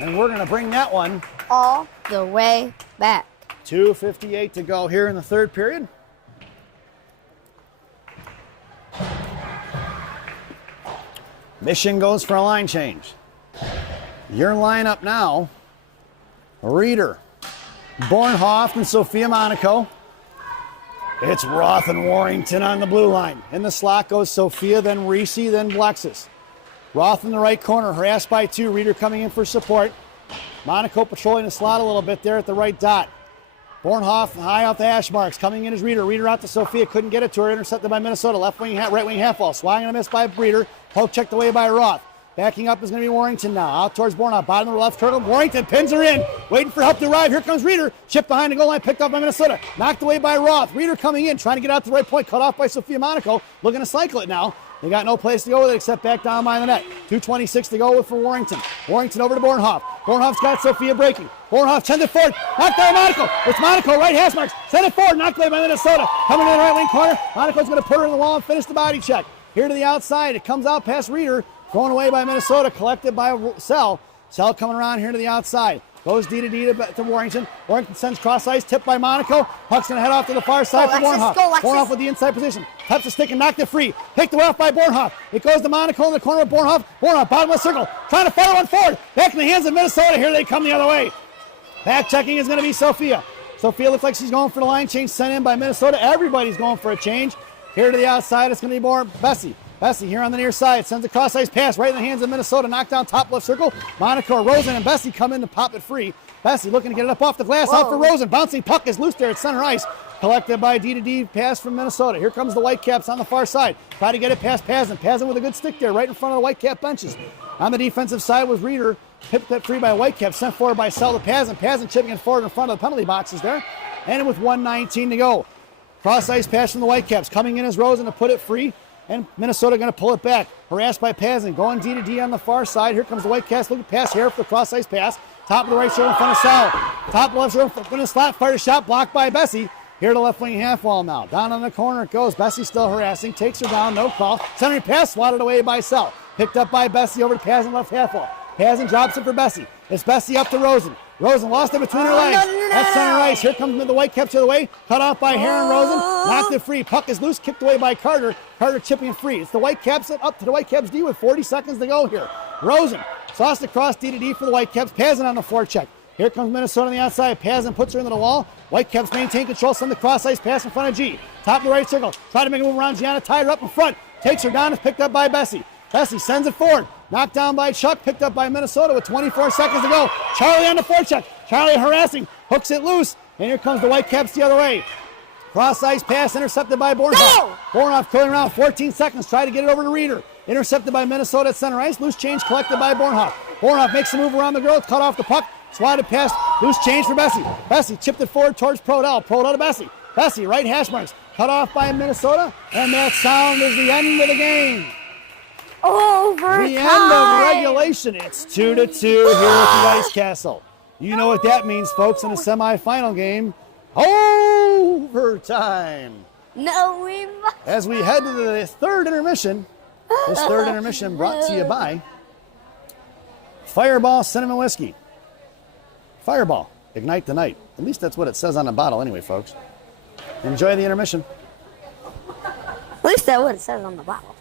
And we're going to bring that one All the way back. 2:58 to go here in the third period. Mission goes for a line change. Your lineup now, Reeder, Bornhoff, and Sophia Monaco. It's Roth and Warrington on the blue line. In the slot goes Sophia, then Reese, then Blexus. Roth in the right corner, harassed by two. Reeder coming in for support. Monaco patrolling the slot a little bit there at the right dot. Bornhoff high off the hash marks. Coming in is Reeder. Reeder out to Sophia. Couldn't get it to her. Intercepted by Minnesota. Left wing, right wing half wall. Swung and a miss by Reeder. Poke checked away by Roth. Backing up is going to be Warrington now. Out towards Bornhoff. Bottom of the left turtle. Warrington pins her in. Waiting for help to arrive. Here comes Reeder. Chipped behind the goal line. Picked up by Minnesota. Knocked away by Roth. Reeder coming in. Trying to get out to the right point. Cut off by Sophia Monaco. Looking to cycle it now. They got no place to go with it except back down by the net. 2:26 to go for Warrington. Warrington over to Bornhoff. Bornhoff's got Sophia breaking. Bornhoff sends it forward. Knocked by Monaco. It's Monaco right hash marks. Send it forward. Knocked away by Minnesota. Coming in the right wing corner. Monaco's going to put her in the wall and finish the body check. Here to the outside. It comes out past Reeder. Thrown away by Minnesota. Collected by Sell. Sell coming around here to the outside. Goes D to Warrington. Warrington sends cross ice. Tipped by Monaco. Puck's going to head off to the far side for Bornhoff. Bornhoff with the inside position. Taps the stick and knocked it free. Picked away off by Bornhoff. It goes to Monaco in the corner of Bornhoff. Bornhoff, bottom of the circle. Trying to fire one forward. Back in the hands of Minnesota. Here they come the other way. Back checking is going to be Sophia. Sophia looks like she's going for the line change sent in by Minnesota. Everybody's going for a change. Here to the outside, it's going to be more Bessie. Bessie here on the near side sends a cross ice pass right in the hands of Minnesota. Knocked down top left circle. Monaco, Rosen, and Bessie come in to pop it free. Bessie looking to get it up off the glass. Out for Rosen. Bouncing puck is loose there at center ice. Collected by D pass from Minnesota. Here comes the Whitecaps on the far side. Try to get it past Pazin. Pazin with a good stick there right in front of the Whitecap benches. On the defensive side was Reeder. Pipped that free by Whitecaps. Sent forward by Sell to Pazin. Pazin chipping it forward in front of the penalty boxes there. And with 1:19 to go. Cross ice pass from the Whitecaps. Coming in as Rosen to put it free. And Minnesota going to pull it back. Harassed by Pazin. Going D on the far side. Here comes the Whitecaps. Looking pass here for the cross ice pass. Top of the right circle in front of Sell. Top left circle in front of the slot. Fired a shot blocked by Bessie. Here to left wing half wall now. Down on the corner it goes. Bessie still harassing. Takes her down. No call. Centering pass swatted away by Sell. Picked up by Bessie over to Pazin left half wall. Pazin drops it for Bessie. It's Bessie up to Rosen. Rosen lost it between her legs. That's center ice. Here comes the Whitecaps the other way. Cut off by Heron Rosen. Knocked it free. Puck is loose. Kicked away by Carter. Carter chipping it free. It's the Whitecaps up to the Whitecaps D with 40 seconds to go here. Rosen sauced across D for the Whitecaps. Pazin on the forecheck. Here comes Minnesota on the outside. Pazin puts her into the wall. Whitecaps maintain control. Send the cross ice pass in front of G. Top of the right circle. Try to make a move around Gianna. Tied her up in front. Takes her down. Is picked up by Bessie. Bessie sends it forward. Knocked down by Chuck. Picked up by Minnesota with 24 seconds to go. Charlie on the forecheck. Charlie harassing. Hooks it loose. And here comes the Whitecaps the other way. Cross ice pass intercepted by Bornhoff. No! Bornhoff going around 14 seconds. Try to get it over to Reeder. Intercepted by Minnesota at center ice. Loose change collected by Bornhoff. Bornhoff makes a move around the girl. Cut off the puck. Swatted past. Loose change for Bessie. Bessie chipped it forward towards Prodell. Prodell to Bessie. Bessie right hash marks. Cut off by Minnesota. And that sound is the end of the game. Overtime. The end of regulation. It's 2-2 here at the Ice Castle. You know what that means, folks, in a semifinal game. Overtime. No, we must. As we head to the third intermission, this third intermission brought to you by Fireball Cinnamon Whiskey. Fireball, ignite the night. At least that's what it says on the bottle anyway, folks. Enjoy the intermission. At least that's what it says on the bottle.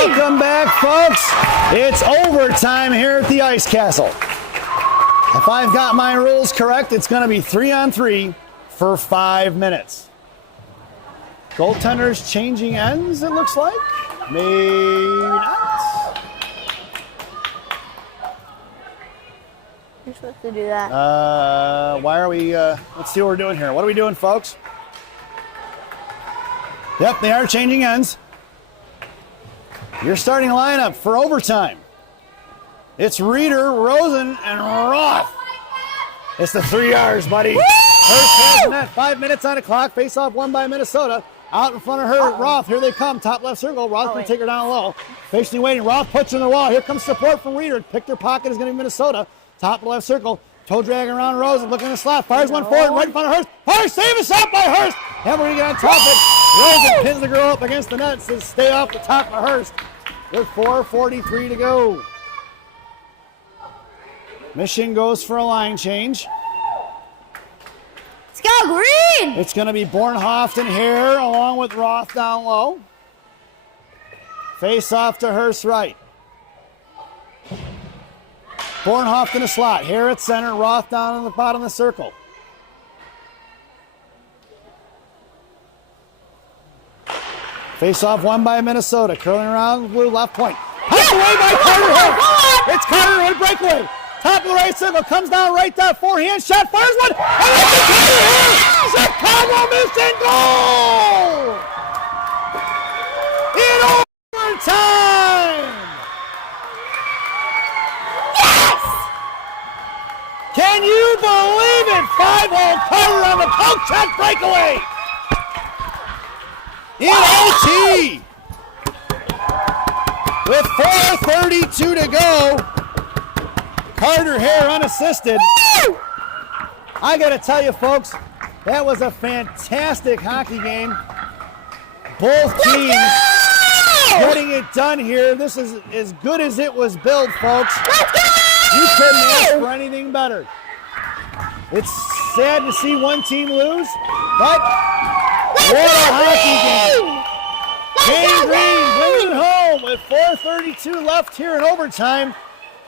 Welcome back, folks. It's overtime here at the Ice Castle. If I've got my rules correct, it's going to be 3-on-3 for 5 minutes. Goaltenders changing ends, it looks like. Maybe not. You're supposed to do that. Why are we, let's see what we're doing here. What are we doing, folks? Yep, they are changing ends. Your starting lineup for overtime. It's Reeder, Rosen, and Roth. It's the 3 R's, buddy. Hurst has the net. 5 minutes on the clock. Face-off won by Minnesota. Out in front of her, Roth. Here they come. Top left circle. Roth can take her down low. Patiently waiting. Roth puts her in the wall. Here comes support from Reeder. Picked her pocket is going to be Minnesota. Top left circle. Toe dragging around Rosen. Looking at the slot. Fires one forward right in front of Hurst. Hurst, save us up by Hurst. Hammer get on top of it. Rosen pins the girl up against the net. Says stay off the top of Hurst. With 4:43 to go. Mission goes for a line change. Let's go, Green! It's going to be Bornhoft here along with Roth down low. Face off to Hurst right. Bornhoft in the slot. Here at center. Roth down in the bottom of the circle. Face off won by Minnesota. Curling around blue left point. Pumped away by Carter Hill. It's Carter Hill breakaway. Top of the right circle. Comes down right down. Forehand shot. Fires one. And it's Carter Hill. Chicago mission goal. In overtime. Yes! Can you believe it? 5-hole Carter on the poke shot breakaway. In OT, with 4:32 to go, Carter Hare unassisted. I got to tell you, folks, that was a fantastic hockey game. Both teams getting it done here. This is as good as it was built, folks. You couldn't ask for anything better. It's sad to see one team lose, but what a hockey game. Shane Green brings it home with 4:32 left here in overtime.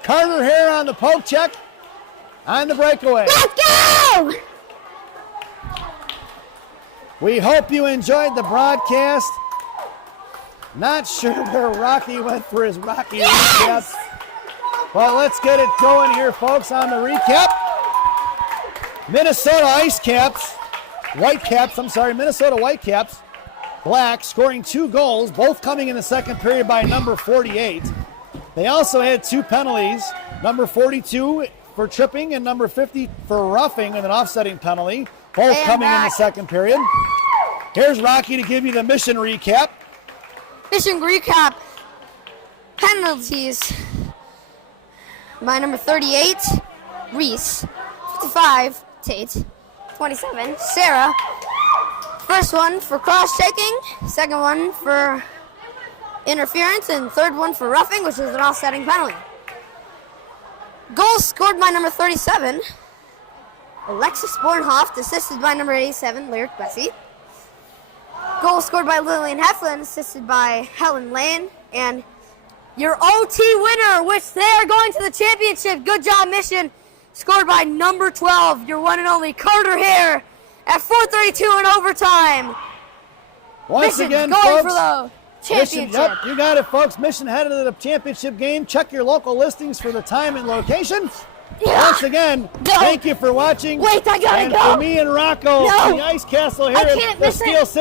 Carter Hare on the poke check on the breakaway. Let's go! We hope you enjoyed the broadcast. Not sure where Rocky went for his Rocky recap. But let's get it going here, folks, on the recap. Minnesota Whitecaps, Black, scoring 2 goals, both coming in the second period by number 48. They also had 2 penalties, number 42 for tripping and number 50 for roughing with an offsetting penalty, both coming in the second period. Here's Rocky to give you the mission recap. Mission recap. Penalties. By number 38, Reese. 55, Tate. 27, Sarah. First one for cross-checking. Second one for interference. And third one for roughing, which is an offsetting penalty. Goals scored by number 37, Alexis Bornhoft, assisted by number 87, Lyric Bessie. Goal scored by Lillian Heflin, assisted by Helen Lane. And your OT winner, which they are going to the championship. Good job, Mission. Scored by number 12, your one and only Carter Hare at 4:32 in overtime. Once Mission's again, going folks, for the championship. Mission, yep, you got it, folks. Mission headed to the championship game. Check your local listings for the time and location. Yeah. Once again, thank you for watching. Wait, I gotta and go. for me and Rocco, No. the Ice Castle here I at can't the miss it. Steel City.